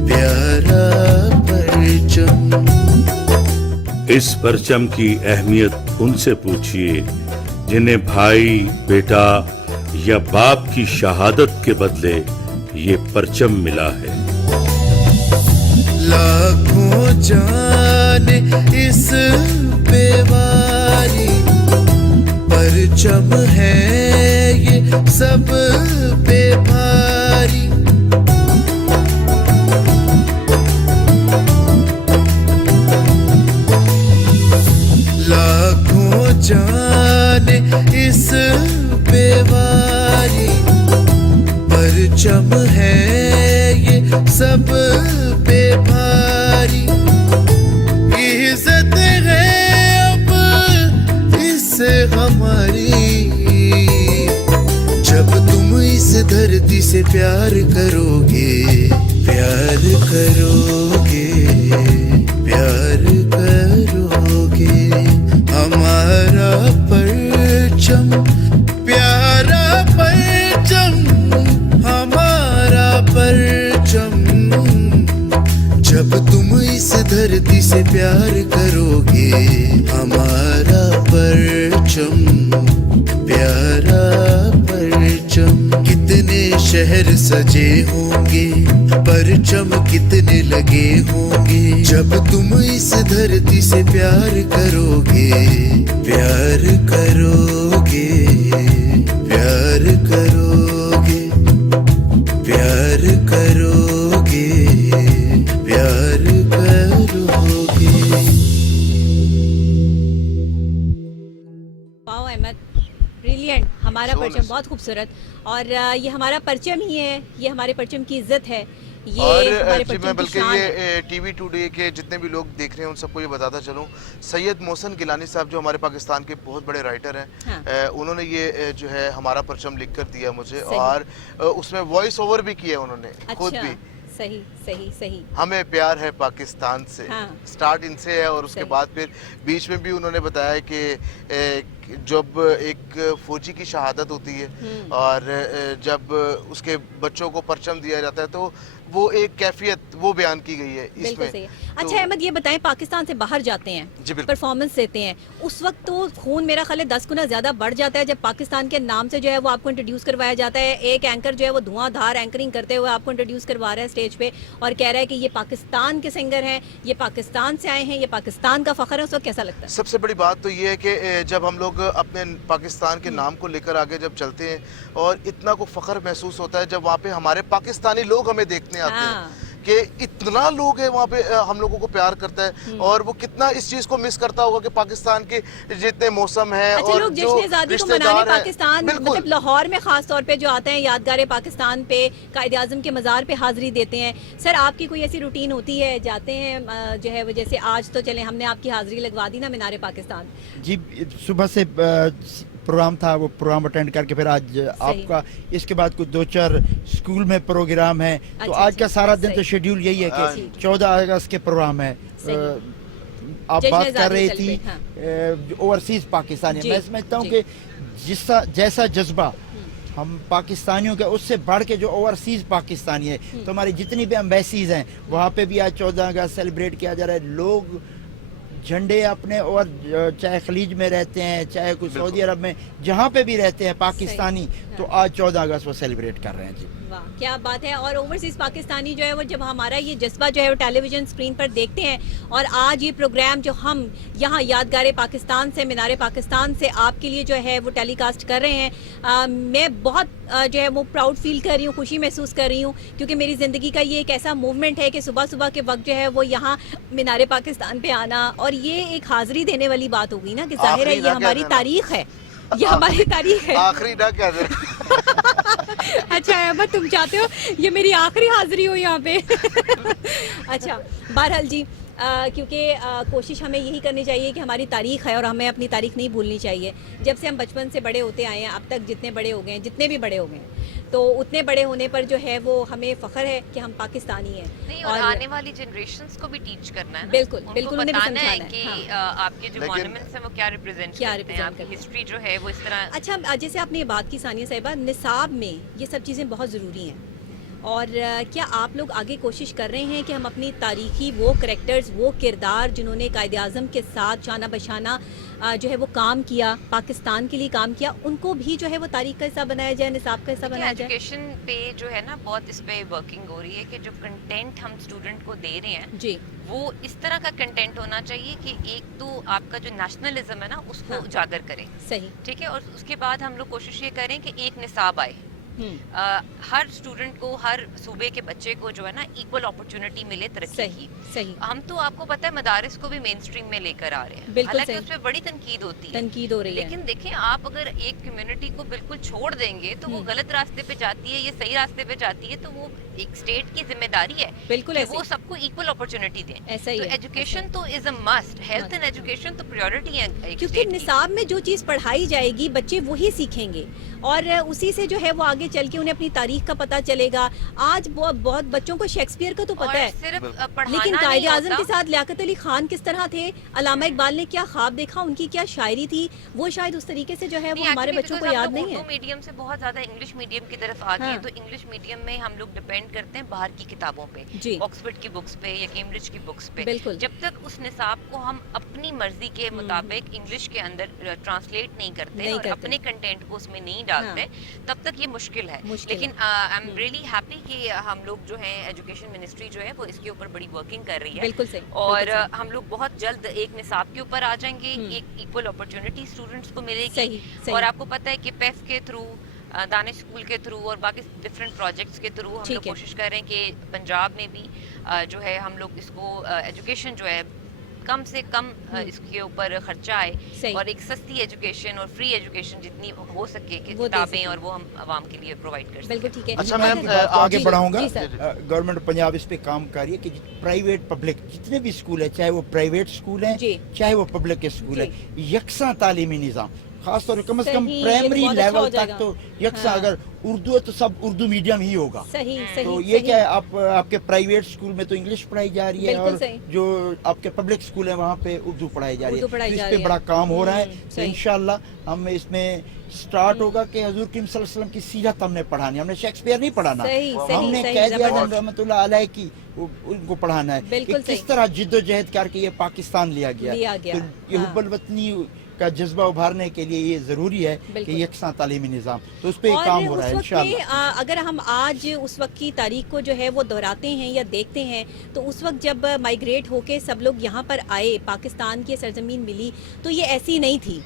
प्यारा परचम। इस परचम की अहमियत उनसे पूछिए जिन्हें भाई, बेटा या बाप की शहादत के बदले ये परचम मिला है। लाखों जाने इस बेवारी, परचम है ये सब पे भारी। लाखों जाने इस बेवारी, परचम है ये सब पे भारी। इज्जत है अब इससे हमारी, जब तुम इस धरती से प्यार करोगे, प्यार करोगे, प्यार करोगे। हमारा परचम प्यारा परचम, हमारा परचम। जब तुम इस धरती से प्यार करोगे, हमारा परचम प्यारा परचम। कितने शहर सजे होंगे, परचम कितने लगे होंगे। जब तुम इस धरती से प्यार करोगे, प्यार करोगे, ब्रिलियंट, हमारा Soulless. परचम बहुत खूबसूरत, और ये हमारा परचम ही है, ये हमारे परचम की इज्जत है, ये और हमारे जी मैं परचम की बल्कि शान है। ये टीवी टुडे के जितने भी लोग देख रहे हैं उन सबको ये बताता चलूँ, सैयद मोहसिन गिलानी साहब जो हमारे पाकिस्तान के बहुत बड़े राइटर हैं, हाँ। उन्होंने ये जो है हमारा परचम लिख कर दिया मुझे, सही। और उसमें वॉइस ओवर भी किया उन्होंने खुद अच्छा, भी। सही सही सही। हमें प्यार है पाकिस्तान से, हाँ। स्टार्ट इनसे है, और उसके सही। बाद फिर बीच में भी उन्होंने बताया कि जब एक फौजी की शहादत होती है और जब उसके बच्चों को परचम दिया जाता है तो वो एक कैफियत वो बयान की गई है बिल्कुल इसमें। सही है। तो- अच्छा अहमद, ये बताएं, पाकिस्तान से बाहर जाते हैं, जी बिल्कुल। परफॉर्मेंस देते हैं, उस वक्त तो खून मेरा ख्याल है 10 गुना ज्यादा बढ़ जाता है जब पाकिस्तान के नाम से जो है वो आपको इंट्रोड्यूस करवाया जाता है। एक एंकर जो है वो धुआंधार एंकरिंग करते हुए आपको इंट्रोड्यूस करवा रहा है स्टेज पे और कह रहा है कि ये पाकिस्तान के सिंगर हैं, ये पाकिस्तान से आए हैं, ये पाकिस्तान का फख्र है, उस वक्त कैसा लगता है? सबसे बड़ी बात तो ये है कि जब हम लोग अपने पाकिस्तान के नाम को लेकर आगे जब चलते हैं और इतना को फख्र महसूस होता है जब वहाँ पे हमारे पाकिस्तानी लोग हमें देखने आते हाँ। हैं कि इतना लोग है वहाँ पे हम लोगों को प्यार करता है, और वो कितना इस चीज़ को मिस करता होगा कि पाकिस्तान के जितने मौसम है अच्छा, और लोग जो जश्न आज़ादी को रिश्तेदार मनाने हैं, पाकिस्तान, बिल्कुल। मतलब लाहौर में खास तौर पे जो आते हैं यादगार पाकिस्तान पे, कायद आज़म के मज़ार पे हाज़िरी देते हैं। सर, आपकी कोई ऐसी रूटीन होती है, जाते हैं जो है वो, जैसे आज तो चले हमने आपकी हाज़िरी लगवा दी ना मीनार पाकिस्तान? जी सुबह से प्रोग्राम था, वो प्रोग्राम अटेंड करके फिर आज आपका, इसके बाद कुछ 2-4 स्कूल में प्रोग्राम है, तो अच्छा, आज का सारा दिन सही। तो शेड्यूल यही है हाँ। कि 14 अगस्त के प्रोग्राम है। सही। आप जश्न बात कर आज़ादी रही चल थी रही, हाँ। ओवरसीज पाकिस्तानी, जी, मैं समझता हूँ जी। कि जैसा जज्बा हम पाकिस्तानियों के, उससे बढ़ के जो ओवरसीज पाकिस्तानी है, तो हमारी जितनी भी एम्बेसीज हैं वहाँ पे भी आज 14 अगस्त सेलिब्रेट किया जा रहा है। लोग झंडे अपने, और चाहे खलीज में रहते हैं चाहे कुछ सऊदी अरब में जहाँ पे भी रहते हैं पाकिस्तानी, तो आज 14 अगस्त वो सेलिब्रेट कर रहे हैं। जी वाह, क्या बात है। और ओवरसीज पाकिस्तानी जो है वो जब हमारा ये जज्बा जो है वो टेलीविजन स्क्रीन पर देखते हैं, और आज ये प्रोग्राम जो हम यहाँ यादगार पाकिस्तान से, मीनार पाकिस्तान से आपके लिए जो है वो टेलीकास्ट कर रहे हैं, मैं बहुत जो है वो प्राउड फील कर रही हूँ, खुशी महसूस कर रही हूँ, क्योंकि मेरी ज़िंदगी का ये एक ऐसा मूवमेंट है कि सुबह सुबह के वक्त जो है वो यहाँ मीनार पाकिस्तान पे आना, और ये एक हाज़िरी देने वाली बात होगी ना, कि जाहिर है आखिरी ये ना हमारी कह देना। तारीख है, ये हमारी तारीख है। आखिरी ना कह दे। अच्छा अहमद, तुम चाहते हो ये मेरी आखिरी हाजिरी हो यहाँ पे? अच्छा, बहरहाल जी, क्योंकि कोशिश हमें यही करनी चाहिए कि हमारी तारीख है और हमें अपनी तारीख नहीं भूलनी चाहिए। जब से हम बचपन से बड़े होते आए हैं अब तक, जितने बड़े हो गए हैं, जितने भी बड़े हो गए हैं, तो उतने बड़े होने पर जो है वो हमें फ़ख्र है कि हम पाकिस्तानी हैं। नहीं, और आने वाली जनरेशंस को भी टीच करना है ना। बिल्कुल, उनको बिल्कुल, उन्हें भी बताना है समझाना कि है, हाँ। आपके जो लेकिन- मॉन्यूमेंट्स हैं वो क्या रिप्रेजेंट क्या करते हैं, represent आपकी करते हैं। हिस्ट्री जो है वो इस तरह। अच्छा, जैसे आपने ये बात की सानिया साहिबा, निसाब में ये सब चीज़ें बहुत ज़रूरी हैं, और क्या आप लोग आगे कोशिश कर रहे हैं कि हम अपनी तारीखी वो करैक्टर्स, वो किरदार जिन्होंने कायद आज़म के साथ शाना बशाना जो है वो काम किया, पाकिस्तान के लिए काम किया, उनको भी जो है वो तारीख का हिस्सा बनाया जाए, निसाब का हिस्सा बनाया जाए? एजुकेशन पे जो है ना बहुत इस पे वर्किंग हो रही है कि जो कंटेंट हम स्टूडेंट को दे रहे हैं जी, वो इस तरह का कंटेंट होना चाहिए कि एक तो आपका जो नेशनलिज्म है ना उसको हाँ। उजागर करे, सही। ठीक है, और उसके बाद हम लोग कोशिश ये करें कि एक निसाब आए, हर स्टूडेंट को, हर सूबे के बच्चे को जो है ना इक्वल अपॉर्चुनिटी मिले तरक्की सही, की। सही। हम तो आपको पता है मदारिस को भी मेन स्ट्रीम में लेकर आ रहे हैं, बिल्कुल हालांकि सही। उस पर बड़ी तनकीद होती है, तनकीद हो रही है। लेकिन देखें आप अगर एक कम्युनिटी को बिल्कुल छोड़ देंगे तो वो गलत रास्ते पे जाती है, ये सही रास्ते पे जाती है, तो वो एक स्टेट की जिम्मेदारी है बिल्कुल कि ऐसे वो ही। सबको इक्वल अपॉर्चुनिटी दें। ऐसा ही तो है, एजुकेशन तो is a must, health and education तो प्रायोरिटी है एक क्योंकि state की। निसाब में जो चीज़ पढ़ाई जाएगी बच्चे वही सीखेंगे, और उसी से जो है वो आगे चल के उन्हें अपनी तारीख का पता चलेगा। आज बहुत बच्चों को शेक्सपियर का तो और पता है, सिर्फ बिल्कुल। पढ़ाना लेकिन नहीं कायद आज़म के होता। साथ लियाकत अली खान किस तरह थे, अल्लामा इकबाल ने क्या ख्वाब देखा, उनकी क्या शायरी थी, वो शायद उस तरीके से जो है वो नहीं, हमारे actually बच्चों को because हम याद लोग नहीं है। उर्दू मीडियम से बहुत ज्यादा इंग्लिश मीडियम की तरफ आ गए हाँ। हैं, तो इंग्लिश मीडियम में हम लोग डिपेंड करते हैं बाहर की किताबों पे, जी। ऑक्सफोर्ड की बुक्स पे या कैम्ब्रिज की बुक्स पे। बिल्कुल। जब तक उस निसाब को हम अपनी मर्जी के मुताबिक इंग्लिश के अंदर ट्रांसलेट नहीं करते नहीं और करते। अपने कंटेंट को उसमें नहीं डालते, तब तक ये मुश्किल है। मुश्किल लेकिन आई एम रियली हैप्पी कि हम लोग जो है एजुकेशन मिनिस्ट्री जो है वो इसके ऊपर बड़ी वर्किंग कर रही है। बिल्कुल सही, और बिल्कुल सही। हम लोग बहुत जल्द एक निसाब के ऊपर आ जाएंगे, एक इक्वल अपॉर्चुनिटी स्टूडेंट्स को मिलेगी। सही, सही। और आपको पता है कि पेफ के थ्रू, दानिश स्कूल के थ्रू और बाकी डिफरेंट प्रोजेक्ट्स के थ्रू हम ठीक लोग है। कोशिश कर रहे हैं कि पंजाब में भी जो है हम लोग इसको एजुकेशन जो है कम से कम इसके ऊपर खर्चा आए और एक सस्ती एजुकेशन और फ्री एजुकेशन जितनी हो सके कि किताबें और वो हम आवाम के लिए प्रोवाइड कर सकें। बिल्कुल ठीक है। अच्छा मैम आगे बढ़ाऊंगा, गवर्नमेंट पंजाब इस पे काम कर रही है कि प्राइवेट पब्लिक जितने भी स्कूल है, चाहे वो प्राइवेट स्कूल है चाहे वो पब्लिक के स्कूल है, यकसा तालीमी निज़ाम, खास तौर कम से कम प्राइमरी लेवल तक तो यकसा, अगर उर्दू है तो सब उर्दू मीडियम ही होगा। सही, तो ये क्या है, आप आपके प्राइवेट स्कूल में तो इंग्लिश पढ़ाई जा रही है और जो आपके पब्लिक स्कूल है वहाँ पे उर्दू पढ़ाई जा रही है, तो इस पे बड़ा काम हो रहा है। तो इंशाल्लाह हम इसमें स्टार्ट होगा कि हजूर करीम सल्लल्लाहु अलैहि वसल्लम की सीरत हमने पढ़ानी, हमने शेक्सपियर नहीं पढ़ाना, हमने कैद रहमतुल्लाह अलैह की उनको पढ़ाना है कि किस तरह जिद्दोजहद करके ये पाकिस्तान लिया गया। तो ये हुब्बुल वतनी का जज्बा उभारने के लिए ये जरूरी है कि यकसा तालीमी निज़ाम, तो उस पे काम हो रहा है इंशाअल्लाह। अगर हम आज उस वक्त की तारीख को जो है वो दोहराते हैं या देखते हैं, तो उस वक्त जब माइग्रेट होके सब लोग यहाँ पर आए, पाकिस्तान की सरजमीन मिली, तो ये ऐसी नहीं थी।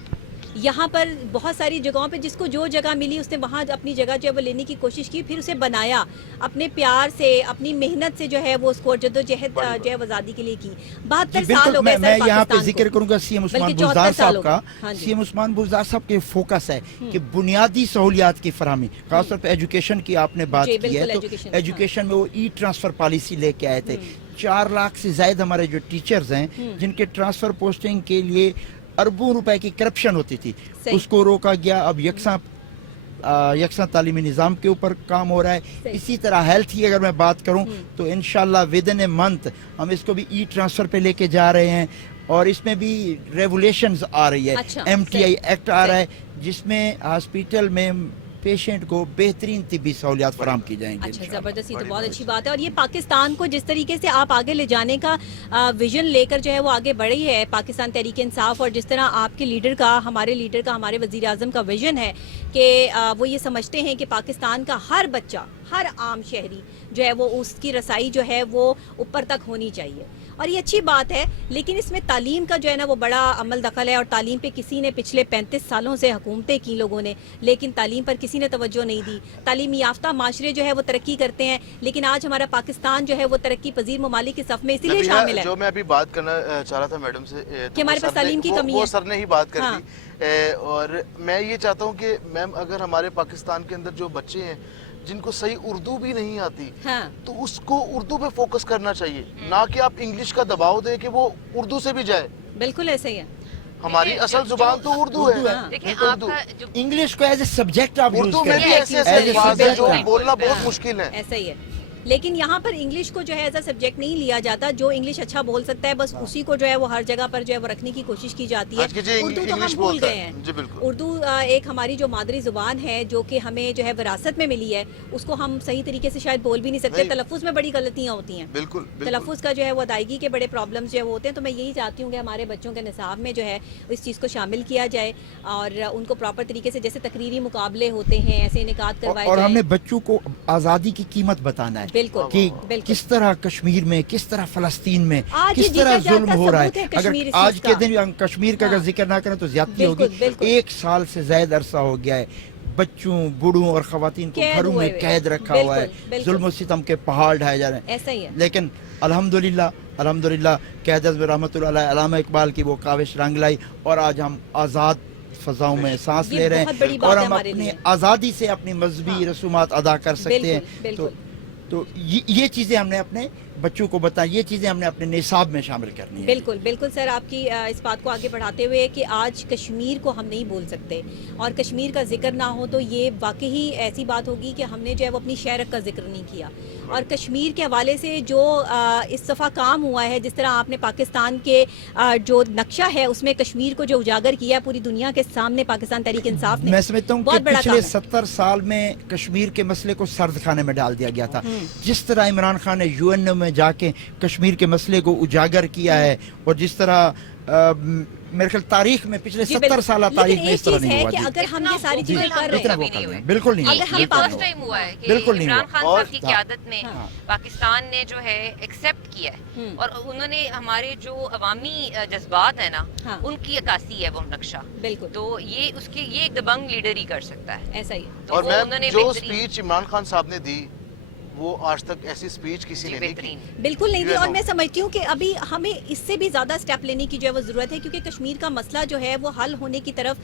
यहाँ पर बहुत सारी जगहों पे जिसको जो जगह मिली उसने वहाँ अपनी जगह जो है वो लेने की कोशिश की, फिर उसे बनाया अपने प्यार से, अपनी मेहनत से जो है वो उसको जद्दोजहद जो है आज़ादी के लिए की। 72 साल हो गए। मैं यहाँ पे जिक्र करूँगा सीएम उस्मान बुज़दार साहब का। सीएम उस्मान बुज़दार साहब के फोकस है कि बुनियादी सहूलियात की फराहमी, खासतौर पर एजुकेशन की आपने बात की है, तो एजुकेशन में वो ई ट्रांसफर पॉलिसी लेके आए थे। 4 लाख से ज्यादा हमारे जो टीचर्स हैं जिनके ट्रांसफर पोस्टिंग के लिए अरबों रुपए की करप्शन होती थी, उसको रोका गया। अब यकसा तालीमी निज़ाम के ऊपर काम हो रहा है। इसी तरह हेल्थ की अगर मैं बात करूं तो इंशाल्लाह विद इन ए मंथ हम इसको भी ई ट्रांसफर पे लेके जा रहे हैं और इसमें भी रेगुलेशंस आ रही है। MTI एक्ट आ रहा है जिसमें हॉस्पिटल में पेशेंट को बेहतरीन तिब्बी सहूलियात फराहम की जाएंगी। अच्छा, जबरदस्त, तो बहुत अच्छी बात है। और ये पाकिस्तान को जिस तरीके से आप आगे ले जाने का विजन लेकर जो है वो आगे बढ़ी है पाकिस्तान तहरीक इंसाफ, और जिस तरह आपके लीडर का, हमारे वजीर आज़म का विजन है कि वो ये समझते हैं कि पाकिस्तान का हर बच्चा, हर आम शहरी जो है वो उसकी रसाई जो है वो ऊपर तक होनी चाहिए, और ये अच्छी बात है। लेकिन इसमें तालीम का जो है ना वो बड़ा अमल दखल है, और तालीम पे किसी ने पिछले 35 सालों से हुकूमतें की लोगों ने, लेकिन तालीम पर किसी ने तवज्जो नहीं दी। तालीम याफ्ता माशरे जो है वो तरक्की करते हैं, लेकिन आज हमारा पाकिस्तान जो है वो तरक्की पजीर ममालिक की सफ में इसीलिए शामिल है। जो मैं अभी बात करना चाह रहा था मैडम से कि हमारे पास तालीम की कमी है, वो सर ने ही बात कर दी। और मैं ये चाहता हूँ कि मैम अगर हमारे पाकिस्तान के अंदर जो बच्चे हैं जिनको सही उर्दू भी नहीं आती, तो उसको उर्दू पे फोकस करना चाहिए, ना कि आप इंग्लिश का दबाव दें कि वो उर्दू से भी जाए। बिल्कुल ऐसे ही है। हमारी असल जुबान तो उर्दू है। इंग्लिश को एज ए सब्जेक्ट आप उर्दू में भी ऐसे जो बोलना बहुत मुश्किल है। ऐसा ही है। लेकिन यहाँ पर इंग्लिश को जो है एज अ सब्जेक्ट नहीं लिया जाता। जो इंग्लिश अच्छा बोल सकता है बस उसी को जो है वो हर जगह पर जो है वो रखने की कोशिश की जाती है। उर्दू तो हम भूल गए हैं। उर्दू एक हमारी जो मादरी जुबान है जो कि हमें जो है विरासत में मिली है, उसको हम सही तरीके से शायद बोल भी नहीं सकते। तलफ़ुज़ में बड़ी गलतियाँ होती हैं। बिल्कुल तलफ़ुज़ का जो है वो अदायगी के बड़े प्रॉब्लम्स जो है वो होते हैं। तो मैं यही चाहती हूँ कि हमारे बच्चों के निसाब में जो है इस चीज़ को शामिल किया जाए और उनको प्रॉपर तरीके से, जैसे तकरीरी मुकाबले होते हैं ऐसे इनेकाद करवाए और हमने बच्चों को आज़ादी की कीमत बताना है। बिल्कुल किस तरह कश्मीर में, किस तरह फलस्तीन में किस तरह जुल्म हो रहा है। अगर आज के दिन हम कश्मीर का अगर जिक्र ना करें तो ज्यादती होगी। 1 साल से ज्यादा अरसा हो गया है बच्चों, बूढ़ों और खवातीन को घरों में कैद रखा हुआ है, जुल्म सितम के पहाड़ ढाए जा रहे हैं। ऐसा ही है। लेकिन अल्हम्दुलिल्लाह क़यादत रहमतुल्लाह अलैह अल्लामा इकबाल की वो काविश रंग लाई और आज हम आज़ाद फजाओं में सांस ले रहे हैं और हम अपनी आज़ादी से अपनी मजहबी रसूमात अदा कर सकते हैं। तो ये चीज़ें हमने अपने बच्चों को बताएं, ये चीज़ें हमने अपने निसाब में शामिल करनी है। बिल्कुल सर, आपकी इस बात को आगे बढ़ाते हुए कि आज कश्मीर को हम नहीं बोल सकते और कश्मीर का जिक्र ना हो तो ये वाकई ऐसी बात होगी कि हमने जो है वो अपनी शहरत का जिक्र नहीं किया। और कश्मीर के हवाले से जो इस दफ़ा काम हुआ है, जिस तरह आपने पाकिस्तान के जो नक्शा है उसमें कश्मीर को जो उजागर किया पूरी दुनिया के सामने पाकिस्तान तहरीक इंसाफ ने, मैं समझता हूँ कि पिछले 70 साल में कश्मीर के मसले को सर्द खाने में डाल दिया गया था। जिस तरह इमरान खान ने UN में जाके कश्मीर के मसले को उजागर किया है और जिस तरह मेरे ख्याल तारीख में पिछले 70 साल तारीख में इस तरह नहीं हुआ। कि अगर हम ये सारी चीजें कर रहे हैं, बिल्कुल नहीं, फर्स्ट टाइम हुआ है कि इमरान खान साहब की क़यादत में पाकिस्तान ने जो है एक्सेप्ट किया है और उन्होंने हमारे जो अवामी जज्बात है ना उनकी अक्कासी है वो नक्शा। बिल्कुल। तो ये एक दबंग लीडर ही कर सकता है। ऐसा ही। और मैम जो स्पीच इमरान खान साहब ने दी वो आज तक ऐसी स्पीच किसी ने नहीं की। बिल्कुल नहीं दी, और मैं समझती हूँ कि अभी हमें इससे भी ज़्यादा स्टेप लेने की जो है वो ज़रूरत है, क्योंकि कश्मीर का मसला जो है वो हल होने की तरफ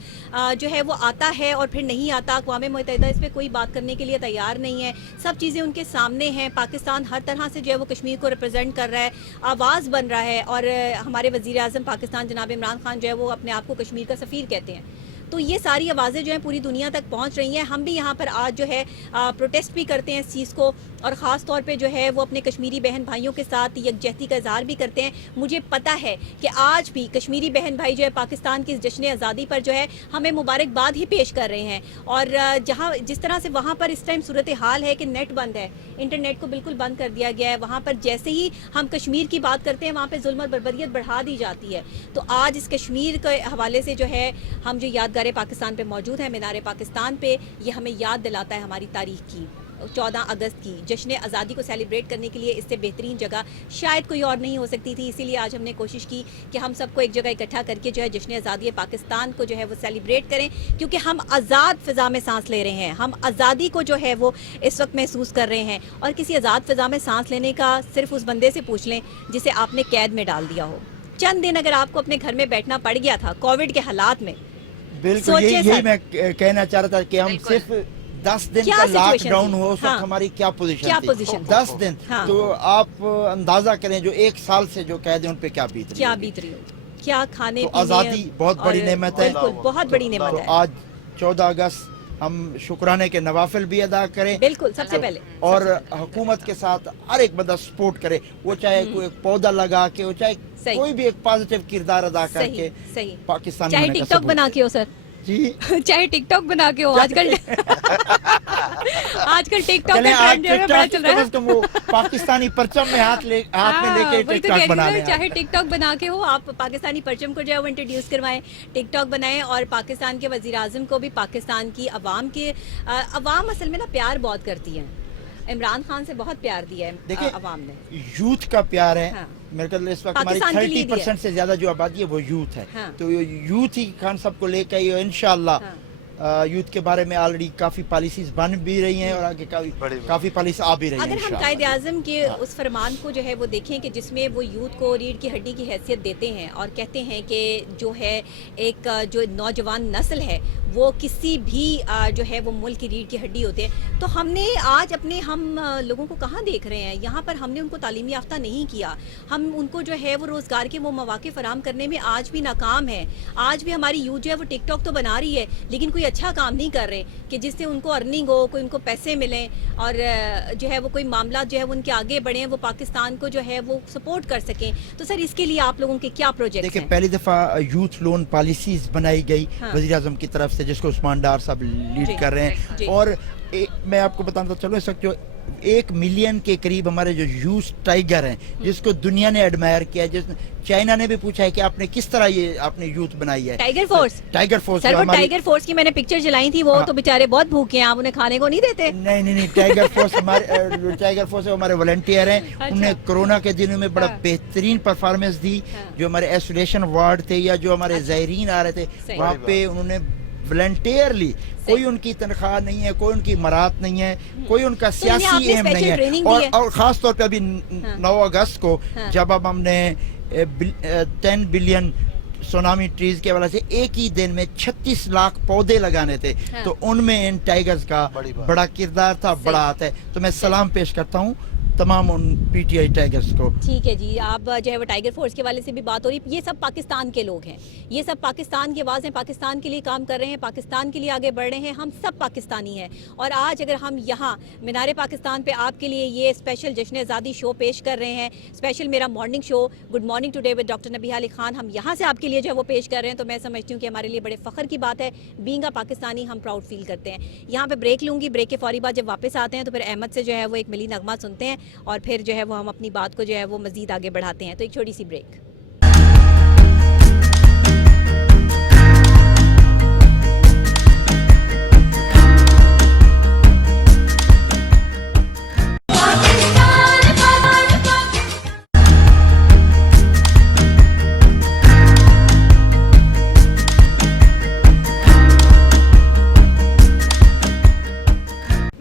जो है वो आता है और फिर नहीं आता। अक़वाम मुत्तहिदा इस पर कोई बात करने के लिए तैयार नहीं है, सब चीज़ें उनके सामने हैं। पाकिस्तान हर तरह से जो है वो कश्मीर को रिप्रेजेंट कर रहा है, आवाज़ बन रहा है, और हमारे वज़ीर आज़म पाकिस्तान जनाब इमरान खान जो है वो अपने आप को कश्मीर का सफ़ीर कहते हैं। तो ये सारी आवाज़ें जो हैं पूरी दुनिया तक पहुंच रही हैं। हम भी यहाँ पर आज जो है प्रोटेस्ट भी करते हैं इस चीज़ को, और ख़ास तौर पे जो है वो अपने कश्मीरी बहन भाइयों के साथ यकजहती का इज़हार भी करते हैं। मुझे पता है कि आज भी कश्मीरी बहन भाई जो है पाकिस्तान की इस जश्न आज़ादी पर जो है हमें मुबारकबाद ही पेश कर रहे हैं। और जहाँ जिस तरह से वहाँ पर इस टाइम सूरत हाल है कि नेट बंद है, इंटरनेट को बिल्कुल बंद कर दिया गया है, वहाँ पर जैसे ही हम कश्मीर की बात करते हैं वहाँ पर जुल्म और बर्बरियत बढ़ा दी जाती है। तो आज इस कश्मीर के हवाले से जो है हम जो यादगार पाकिस्तान पे मौजूद है, मीनार पाकिस्तान पे, ये हमें याद दिलाता है हमारी तारीख की, 14 अगस्त की जश्न आज़ादी को सेलिब्रेट करने के लिए इससे बेहतरीन जगह शायद कोई और नहीं हो सकती थी। इसीलिए आज हमने कोशिश की कि हम सबको एक जगह इकट्ठा करके जो है जश्न आज़ादी पाकिस्तान को जो है वो सेलिब्रेट करें, क्योंकि हम आज़ाद फ़िज़ा में सांस ले रहे हैं, हम आज़ादी को जो है वो इस वक्त महसूस कर रहे हैं। और किसी आज़ाद फ़िज़ा में सांस लेने का सिर्फ उस बंदे से पूछ लें जिसे आपने कैद में डाल दिया हो। चंद दिन अगर आपको अपने घर में बैठना पड़ गया था कोविड के हालात में, बिल्कुल यही मैं कहना चाह रहा था कि हम सिर्फ 10 दिन का लॉकडाउन हो, उस वक्त हमारी क्या पोजीशन थी। 10 दिन तो आप अंदाजा करें जो 1 साल से जो कैद हैं उन पे क्या बीत रही हो, क्या खाने पीने। आज़ादी बहुत बड़ी नेमत है, बहुत बड़ी नेमत है। आज 14 अगस्त हम शुक्राने के नवाफिल भी अदा करें, बिल्कुल सबसे पहले, और हुकूमत के साथ हर एक बंदा सपोर्ट करे, वो चाहे कोई पौधा लगा के, वो चाहे कोई भी एक पॉजिटिव किरदार अदा करके पाकिस्तान, चाहे टिकटॉक बना के हो सर जी, चाहे टिकटॉक बना के हो। आजकल टिकटॉक का ट्रेंड है, बड़ा चल रहा है। वो पाकिस्तानी परचम में हाथ में लेके टिकटॉक बना लें। चाहे टिकटॉक बना के हो, आप पाकिस्तानी परचम को जो है वो इंट्रोड्यूस करवाएं, टिकटॉक बनाएं, और पाकिस्तान के वज़ीर आज़म को भी पाकिस्तान की अवाम असल में ना प्यार बहुत करती है। इमरान खान से बहुत प्यार दिया है देखिए अवाम ने, यूथ का प्यार है। मेरे ख्याल इस वक्त हमारी 30% से ज्यादा जो आबादी है वो यूथ है। तो यूथ ही खान साहब को लेकर ही इंशाल्लाह यूथ के बारे में ऑलरेडी काफी पॉलिसीज बन भी रही हैं और आगे काफी पॉलिसी आ भी रही हैं। अगर हम कायदे आज़म के उस फरमान को जो है वो देखें कि जिसमें वो यूथ को रीढ़ की हड्डी की हैसियत देते हैं और कहते हैं कि जो है एक जो नौजवान नस्ल है वो किसी भी जो है वो मुल्क की रीढ़ की हड्डी होते हैं, तो हमने आज अपने हम लोगों को कहाँ देख रहे हैं? यहाँ पर हमने उनको तालीम याफ्ता नहीं किया, हम उनको जो है वो रोज़गार के वो मौके फराहम करने में आज भी नाकाम है। आज भी हमारी यूथ जो है वो टिकटॉक तो बना रही है लेकिन कोई अच्छा काम नहीं कर रहे कि जिससे उनको अर्निंग हो, कोई उनको पैसे मिलें और जो है वो कोई मामला जो है वो उनके आगे बढ़े, वो पाकिस्तान को जो है वो सपोर्ट कर सकें। तो सर इसके लिए आप लोगों के क्या प्रोजेक्ट हैं? देखिए, पहली दफ़ा यूथ लोन पॉलिसीज बनाई गई वज़ीर आज़म की तरफ से, जिसको उस्मान डार साहब लीड कर रहे हैं। और मैं आपको बताता चलो, इस वक्त जो 1 मिलियन के करीब हमारे जो यूथ टाइगर हैं, जिसको दुनिया ने एडमायर किया, चाइना ने भी पूछा है कि आपने किस तरह ये आपने यूथ बनाई है। टाइगर फोर्स सर, वो टाइगर फोर्स की मैंने पिक्चर चलाई थी, वो तो बेचारे बहुत भूखे हैं, आप उन्हें खाने को नहीं देते? नहीं, टाइगर फोर्स हमारे वॉलंटियर हैं। उन्हें कोरोना के दिनों में बड़ा बेहतरीन परफॉर्मेंस दी। जो हमारे आइसोलेशन वार्ड थे या जो हमारे ज़ायरीन आ रहे थे वहाँ पे उन्होंने वॉलंटियरली, कोई उनकी तनख्वाह नहीं है, कोई उनकी मराहत नहीं है, कोई उनका सियासी एम नहीं है। और ख़ास तौर पे अभी 9 अगस्त को जब अब हमने 10 बिलियन सोनामी ट्रीज के हवाले से एक ही दिन में 36 लाख पौधे लगाने थे, तो उनमें इन टाइगर्स का बड़ा किरदार था, बड़ा हाथ है। तो मैं सलाम पेश करता हूँ तमाम उन पीटीआई टाइगर्स को। ठीक है जी, आप जो है वो टाइगर फोर्स के वाले से भी बात हो रही है। ये सब पाकिस्तान के लोग हैं, ये सब पाकिस्तान की आवाज़ हैं, पाकिस्तान के लिए काम कर रहे हैं, पाकिस्तान के लिए आगे बढ़ रहे हैं। हम सब पाकिस्तानी हैं और आज अगर हम यहाँ मीनार पाकिस्तान पे आपके लिए ये स्पेशल जश्न आज़ादी शो पेश कर रहे हैं, स्पेशल मेरा morning show good morning today with doctor Nabiha Ali Khan, हम यहाँ से आपके लिए जो है वो पेश कर रहे हैं, तो मैं समझती हूँ कि हमारे लिए बड़े फ़ख्र की बात है। बीइंग अ पाकिस्तानी हम प्राउड फील करते हैं। यहाँ पे ब्रेक लूँगी, ब्रेक के फौरी बाद जब वापस आते हैं तो फिर अहमद से जो है वो एक मिली नगमा सुनते हैं और फिर जो है वो हम अपनी बात को जो है वो मज़ीद आगे बढ़ाते हैं। तो एक छोटी सी ब्रेक।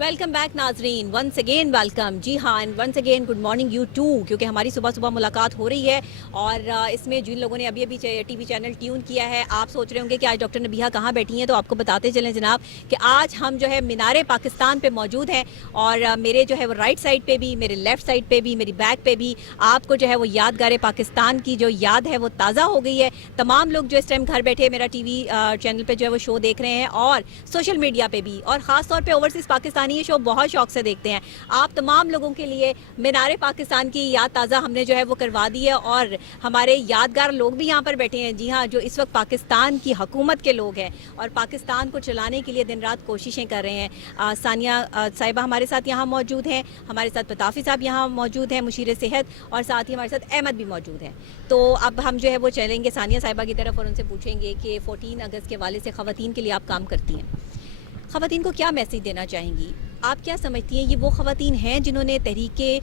वेलकम बैक नाजरीन, वंस अगेन वेलकम। जी हाँ, and once again good morning you too, क्योंकि हमारी सुबह सुबह मुलाकात हो रही है और इसमें जिन लोगों ने अभी अभी टीवी चैनल ट्यून किया है, आप सोच रहे होंगे कि आज डॉक्टर नबीहा कहाँ बैठी हैं, तो आपको बताते चलें जनाब कि आज हम जो है मीनारे पाकिस्तान पे मौजूद हैं और मेरे जो है वो राइट साइड पे भी, मेरे लेफ्ट साइड पे भी, मेरी बैक पे भी आपको जो है वो यादगार पाकिस्तान की जो याद है वो ताज़ा हो गई है। तमाम लोग जो इस टाइम घर बैठे मेरा टीवी चैनल पे जो है वो शो देख रहे हैं और सोशल मीडिया पे भी, और ख़ास तौर पे ओवरसीज़ पाकिस्तानी ये शो बहुत शौक से देखते हैं। आप तमाम लोगों के लिए मीनारे पाकिस्तान की याद ताज़ा हमने जो है वो करवा दी है और हमारे यादगार लोग भी यहाँ पर बैठे हैं। जी हाँ, जो इस वक्त पाकिस्तान की हुकूमत के लोग हैं और पाकिस्तान को चलाने के लिए दिन रात कोशिशें कर रहे हैं। सानिया साहिबा हमारे साथ यहाँ मौजूद हैं, हमारे साथ पताफी साहब यहाँ मौजूद हैं, मुशीर सेहत, और साथ ही हमारे साथ अहमद भी मौजूद हैं। तो अब हम जो है वो चलेंगे सानिया साहिबा की तरफ और उनसे पूछेंगे कि 14 अगस्त के हवाले से ख़वातीन के लिए आप काम करती हैं, ख़वातीन को क्या मैसेज देना चाहेंगी? आप क्या समझती हैं ये वो ख़वातीन हैं जिन्होंने तहरीके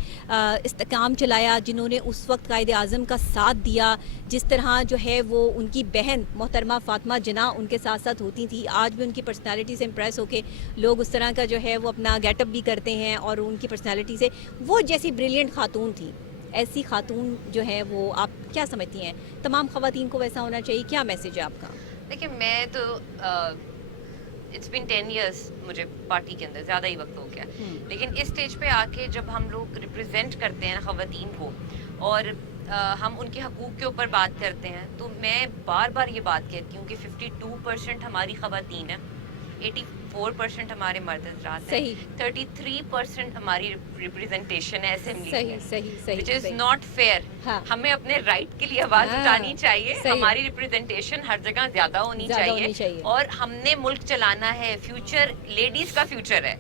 इस्तेकाम चलाया, जिन्होंने उस वक्त कायदे आज़म का साथ दिया, जिस तरह जो है वो उनकी बहन मोहतरमा फ़ातिमा जिन्ना उनके साथ साथ होती थी, आज भी उनकी पर्सनालिटी से इम्प्रेस होके लोग उस तरह का जो है वो अपना गेटअप भी करते हैं और उनकी पर्सनालिटी से वो जैसी ब्रिलियंट खातून थी, ऐसी खातून जो है वो आप क्या समझती हैं तमाम ख़वातीन को वैसा होना चाहिए? क्या मैसेज है आपका? देखिए, मैं तो इट्स बीन 10 years मुझे पार्टी के अंदर, ज़्यादा ही वक्त हो गया, लेकिन इस स्टेज पे आके जब हम लोग रिप्रेजेंट करते हैं ख़वातीन को और हम उनके हकूक़ के ऊपर बात करते हैं, तो मैं बार बार ये बात कहती हूँ कि 52% हमारी ख़वातीन है, 84% हमारे मर्द हज़रात हैं, 33% हमारी रिप्रेजेंटेशन है असेंबली में, व्हिच इज नॉट फेयर। हमें अपने राइट के लिए आवाज़ उठानी चाहिए, हमारी रिप्रेजेंटेशन हर जगह ज़्यादा होनी चाहिए और हमने मुल्क चलाना है, फ्यूचर लेडीज का फ्यूचर है,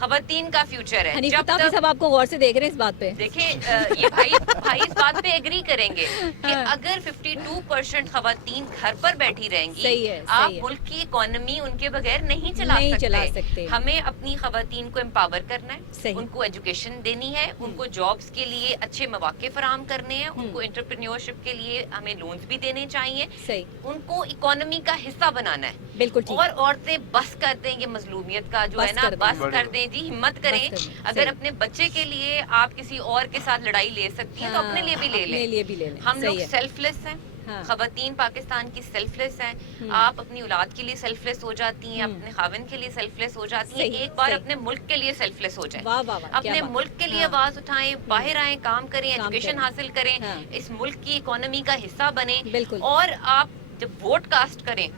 ख़वातीन का फ्यूचर है। जब तक सब आपको गौर से देख रहे हैं इस बात पे, देखें ये भाई इस बात पे एग्री करेंगे कि अगर 52% ख़वातीन घर पर बैठी रहेंगी, आप मुल्क की इकोनॉमी उनके बगैर नहीं चला सकते। हमें अपनी ख़वातीन को एम्पावर करना है, उनको एजुकेशन देनी है, उनको जॉब्स के लिए अच्छे मौके फराहम करने हैं, उनको एंटरप्रेन्योरशिप के लिए हमें लोन्स भी देने चाहिए, उनको इकोनॉमी का हिस्सा बनाना है। बिल्कुल। और औरतें बस कर दें ये मजलूमियत का जो है ना, बस कर दें जी, हिम्मत करें। अगर अपने बच्चे के लिए आप किसी और के साथ लड़ाई ले सकती हैं तो अपने लिए भी ले लें। हम लोग सेल्फलेस हैं, ख़वातीन पाकिस्तान की सेल्फलेस हैं। आप अपनी औलाद के लिए सेल्फलेस हो जाती हैं, अपने खाविन के लिए सेल्फलेस हो जाती हैं। एक बार अपने मुल्क के लिए सेल्फलेस हो जाए, अपने मुल्क के लिए आवाज उठाएं, बाहर आएं, काम करें, एजुकेशन हासिल करें, इस मुल्क की इकोनॉमी का हिस्सा बने। और आप जब वोट कास्ट करें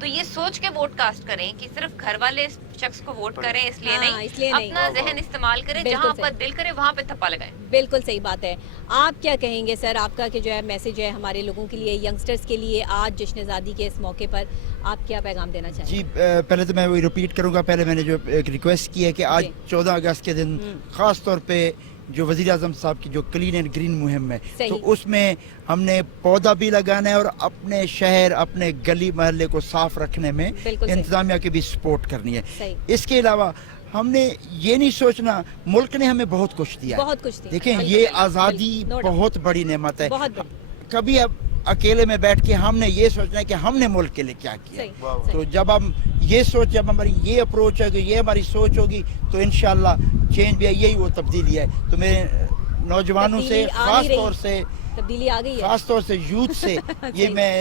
तो ये सोच के वोट कास्ट करें कि सिर्फ घर वाले शख्स को वोट करें इसलिए नहीं, अपना जहन इस्तेमाल करें, जहां आपका दिल करे वहां पे थप्पा लगाएं। बिल्कुल सही बात है। आप क्या कहेंगे सर, आपका कि जो है मैसेज है हमारे लोगों के लिए, यंगस्टर्स के लिए, आज जश्न आज़ादी के इस मौके पर आप क्या पैगाम देना चाहेंगे? जी, पहले तो मैं वही रिपीट करूंगा, पहले मैंने जो एक रिक्वेस्ट की है कि आज 14 अगस्त के दिन खास तौर पे जो वज़ीर आज़म साहब की जो क्लीन एंड ग्रीन मुहिम है, तो उसमें हमने पौधा भी लगाना है और अपने शहर, अपने गली मोहल्ले को साफ रखने में इंतजामिया की भी सपोर्ट करनी है। इसके अलावा हमने ये नहीं सोचना, मुल्क ने हमें बहुत कुछ दिया है, देखें ये आज़ादी बहुत बड़ी नेमत है। कभी अब अकेले में बैठ के हमने ये सोचना है कि हमने मुल्क के लिए क्या किया, तो जब हम ये सोच, जब हमारी ये अप्रोच होगी, ये हमारी सोच होगी, तो इंशाल्लाह चेंज भी है, यही वो तब्दीली है। तो मेरे नौजवानों से खास तौर से तब्दीली आ गई है, खास तौर से यूथ से ये मैं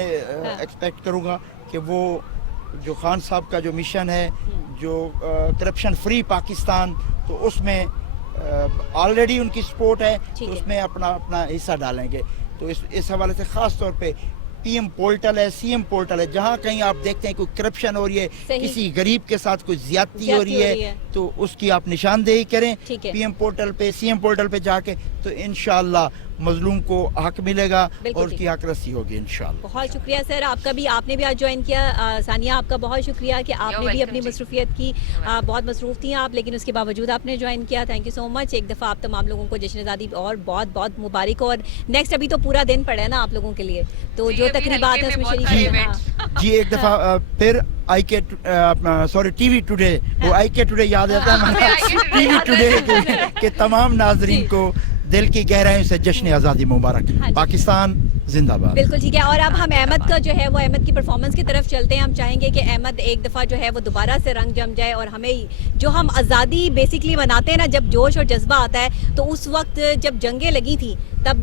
एक्सपेक्ट करूँगा कि वो जो खान साहब का जो मिशन है, जो करप्शन फ्री पाकिस्तान, तो उसमें ऑलरेडी उनकी सपोर्ट है, तो उसमें अपना हिस्सा डालेंगे। तो इस हवाले से खास तौर पे पीएम पोर्टल है, सीएम पोर्टल है, जहाँ कहीं आप देखते हैं कोई करप्शन हो रही है, किसी गरीब के साथ कोई ज्यादती हो रही है, तो उसकी आप निशानदेही करें पीएम पोर्टल पे, सीएम पोर्टल पे जाके, तो इंशाअल्लाह मजलूम को हक मिलेगा और उसकी हक रसी होगी इंशाअल्लाह। बहुत शुक्रिया सर, आपका भी, आपने भी आज ज्वाइन किया। सानिया, आपका बहुत शुक्रिया कि आपने भी अपनी मसरूफियत की, बहुत मसरूफ थी आप, लेकिन उसके बावजूद आपने ज्वाइन किया। Thank you so much. एक दफ़ा आप तमाम लोगों को जश्न आज़ादी और बहुत बहुत मुबारक। और नेक्स्ट अभी तो पूरा दिन पड़ा है ना आप लोगों के लिए, तो जो तकरीबात है उसमें शरीक जी। एक दफ़ा फिर टीवी टुडे, वो IK टुडे याद आता है, टीवी टुडे के तमाम नाजरीन को दिल की गहराइयों से जश्न आज़ादी मुबारक। पाकिस्तान जिंदाबाद। बिल्कुल ठीक है। और अब हम अहमद का जो है वो अहमद की परफॉर्मेंस की तरफ चलते हैं। हम चाहेंगे कि अहमद एक दफ़ा जो है वो दोबारा से रंग जम जाए और हमें जो हम आज़ादी बेसिकली मनाते हैं ना, जब जोश और जज्बा आता है, तो उस वक्त जब जंगें लगी थी तब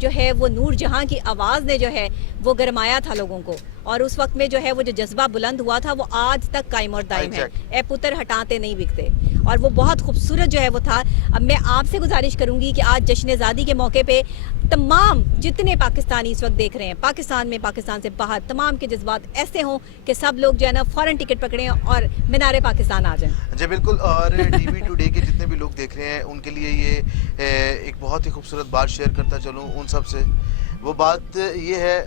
जो है वो नूर जहाँ की आवाज़ ने जो है वो गरमाया था लोगों को, और उस वक्त में जो है वो जो जज्बा बुलंद हुआ था वो आज तक कायम और दायम है। ए पुत्र हटाते नहीं बिकते, और वो बहुत खूबसूरत जो है वो था। अब मैं आपसे गुजारिश करूंगी कि आज जश्न आज़ादी के मौके पे तमाम जितने पाकिस्तानी इस वक्त देख रहे हैं, पाकिस्तान में, पाकिस्तान से बाहर, तमाम के जज्बात ऐसे हों कि सब लोग जो है ना फ़ौरन टिकट पकड़ें और मीनार पाकिस्तान आ जाएं। जी बिल्कुल। और टीवी टुडे के जितने भी लोग देख रहे हैं उनके लिए ये एक बहुत ही खूबसूरत बात शेयर करता चलूँ उन सब से। वो बात ये है,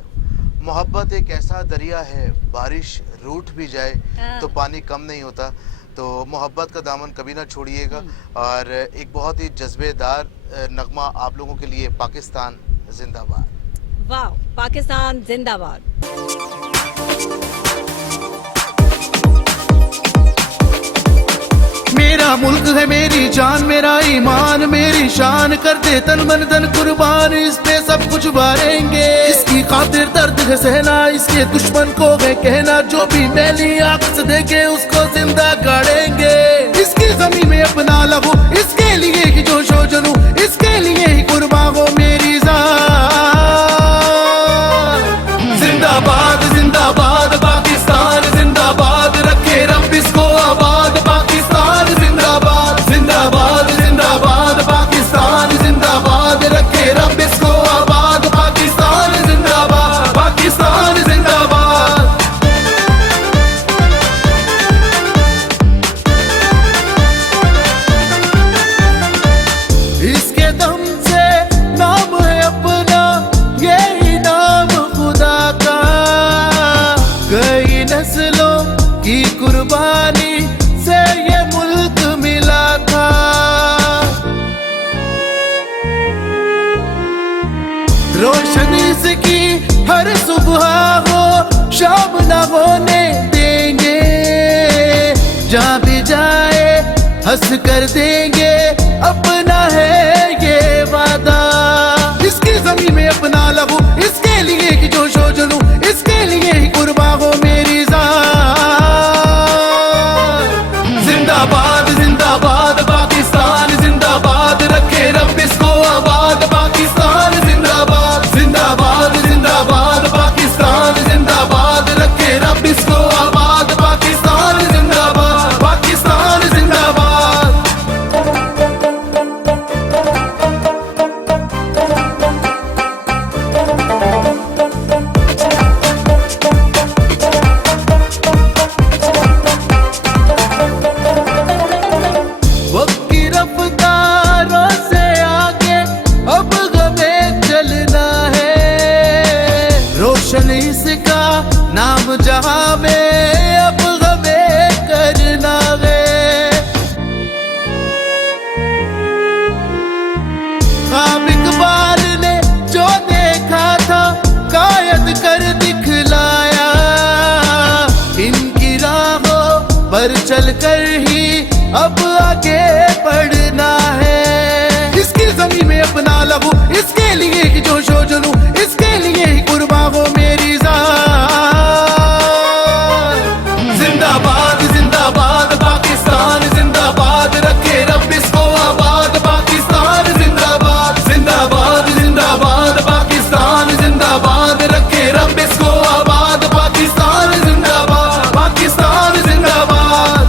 मोहब्बत एक ऐसा दरिया है, बारिश रूठ भी जाए तो पानी कम नहीं होता। तो मोहब्बत का दामन कभी ना छोड़िएगा। और एक बहुत ही जज्बेदार नगमा आप लोगों के लिए, पाकिस्तान जिंदाबाद। वाह, पाकिस्तान जिंदाबाद। मेरा मुल्क है मेरी जान, मेरा ईमान मेरी शान, कर दे तन मन धन कुर्बान, इस पे सब कुछ वारेंगे। इसकी खातिर दर्द है सहना, इसके दुश्मन को है कहना, जो भी मैली आंख से देखे उसको जिंदा गाड़ेंगे। इसकी जमीन में अपना लहू, इसके लिए ही जोशो जनू, इसके लिए ही कुर्बान हो मेरी जान। जिंदाबाद जिंदाबाद पाकिस्तान जिंदाबाद, रखे रब इसको आबाद, पाकिस्तान जिंदाबाद जिंदाबाद जिंदाबाद, पाकिस्तान जिंदाबाद, रखे रब इसको आबाद, पाकिस्तान जिंदाबाद पाकिस्तान जिंदाबाद। इसके दम से नाम है अपना, यही नाम खुदा का, कई नस्लों की कुर्बानी से ये मुल्क मिला था। रोशन इसकी हर सुबह हो, शाम न होने देंगे, जहाँ भी जाए हंस कर देंगे, अपना है ये वादा। इसकी जमीन में अपना लहू, इसके लिए ही जोशो जनू, इसके लिए ही कुर्बान हो मेरी जान। जिंदाबाद जिंदाबाद पाकिस्तान जिंदाबाद, रखे रब इसको आबाद, पाकिस्तान जिंदाबाद जिंदाबाद जिंदाबाद, पाकिस्तान जिंदाबाद, रखे रब इसको आबाद, पाकिस्तान जिंदाबाद पाकिस्तान जिंदाबाद। वक्त की रफ्तारों से आगे अब हमें चलना है, रोशन इसका नाम जहां में अब हमें करना है। ख्वाब इकबाल ने जो देखा था कायद कर दिखलाया, इनकी राहों पर चल कर ही अब आगे बढ़ना है। इसकी जमीन में अपना लहू, इसके लिए ही जोशो जनू, इसके लिए ही कुर्बान हो मेरी जान। जिंदाबाद जिंदाबाद पाकिस्तान जिंदाबाद, रखे रब इसको आबाद, पाकिस्तान जिंदाबाद जिंदाबाद जिंदाबाद, पाकिस्तान जिंदाबाद, रखे रब इसको आबाद, पाकिस्तान जिंदाबाद पाकिस्तान जिंदाबाद।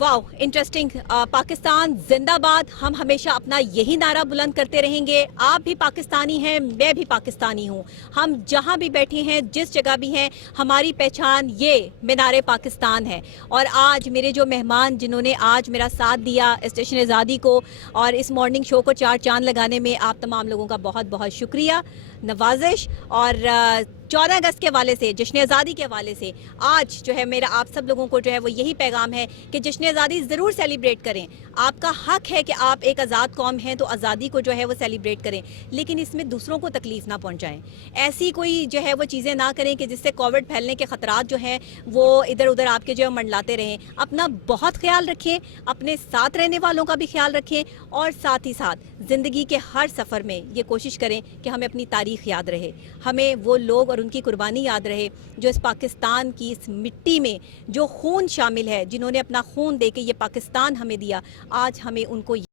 Wow, interesting. पाकिस्तान जिंदाबाद। हम हमेशा अपना यही नारा बुलंद करते रहेंगे। आप भी पाकिस्तानी हैं, मैं भी पाकिस्तानी हूँ। हम जहाँ भी बैठे हैं, जिस जगह भी हैं, हमारी पहचान ये मीनार पाकिस्तान है। और आज मेरे जो मेहमान जिन्होंने आज मेरा साथ दिया इस जश्न आज़ादी को और इस मॉर्निंग शो को चार चांद लगाने में, आप तमाम लोगों का बहुत बहुत शुक्रिया। नवाजिश और 14 अगस्त के हवाले से, जश्न आज़ादी के हवाले से आज जो है मेरा आप सब लोगों को जो है वो यही पैगाम है कि जश्न आज़ादी ज़रूर सेलिब्रेट करें। आपका हक है कि आप एक आज़ाद कौम हैं तो आज़ादी को जो है वो सेलिब्रेट करें, लेकिन इसमें दूसरों को तकलीफ़ ना पहुंचाएं। ऐसी कोई जो है वो चीज़ें ना करें कि जिससे कोविड फैलने के ख़तरात जो हैं वो इधर उधर आपके जो है मंडलाते रहें। अपना बहुत ख्याल रखें, अपने साथ रहने वालों का भी ख्याल रखें, और साथ ही साथ ज़िंदगी के हर सफ़र में ये कोशिश करें कि हमें अपनी तारीख़ याद रहे, हमें वो लोग और उनकी कुर्बानी याद रहे जो इस पाकिस्तान की इस मिट्टी में जो खून शामिल है, जिन्होंने अपना खून दे के ये पाकिस्तान हमें दिया। आज हमें उनको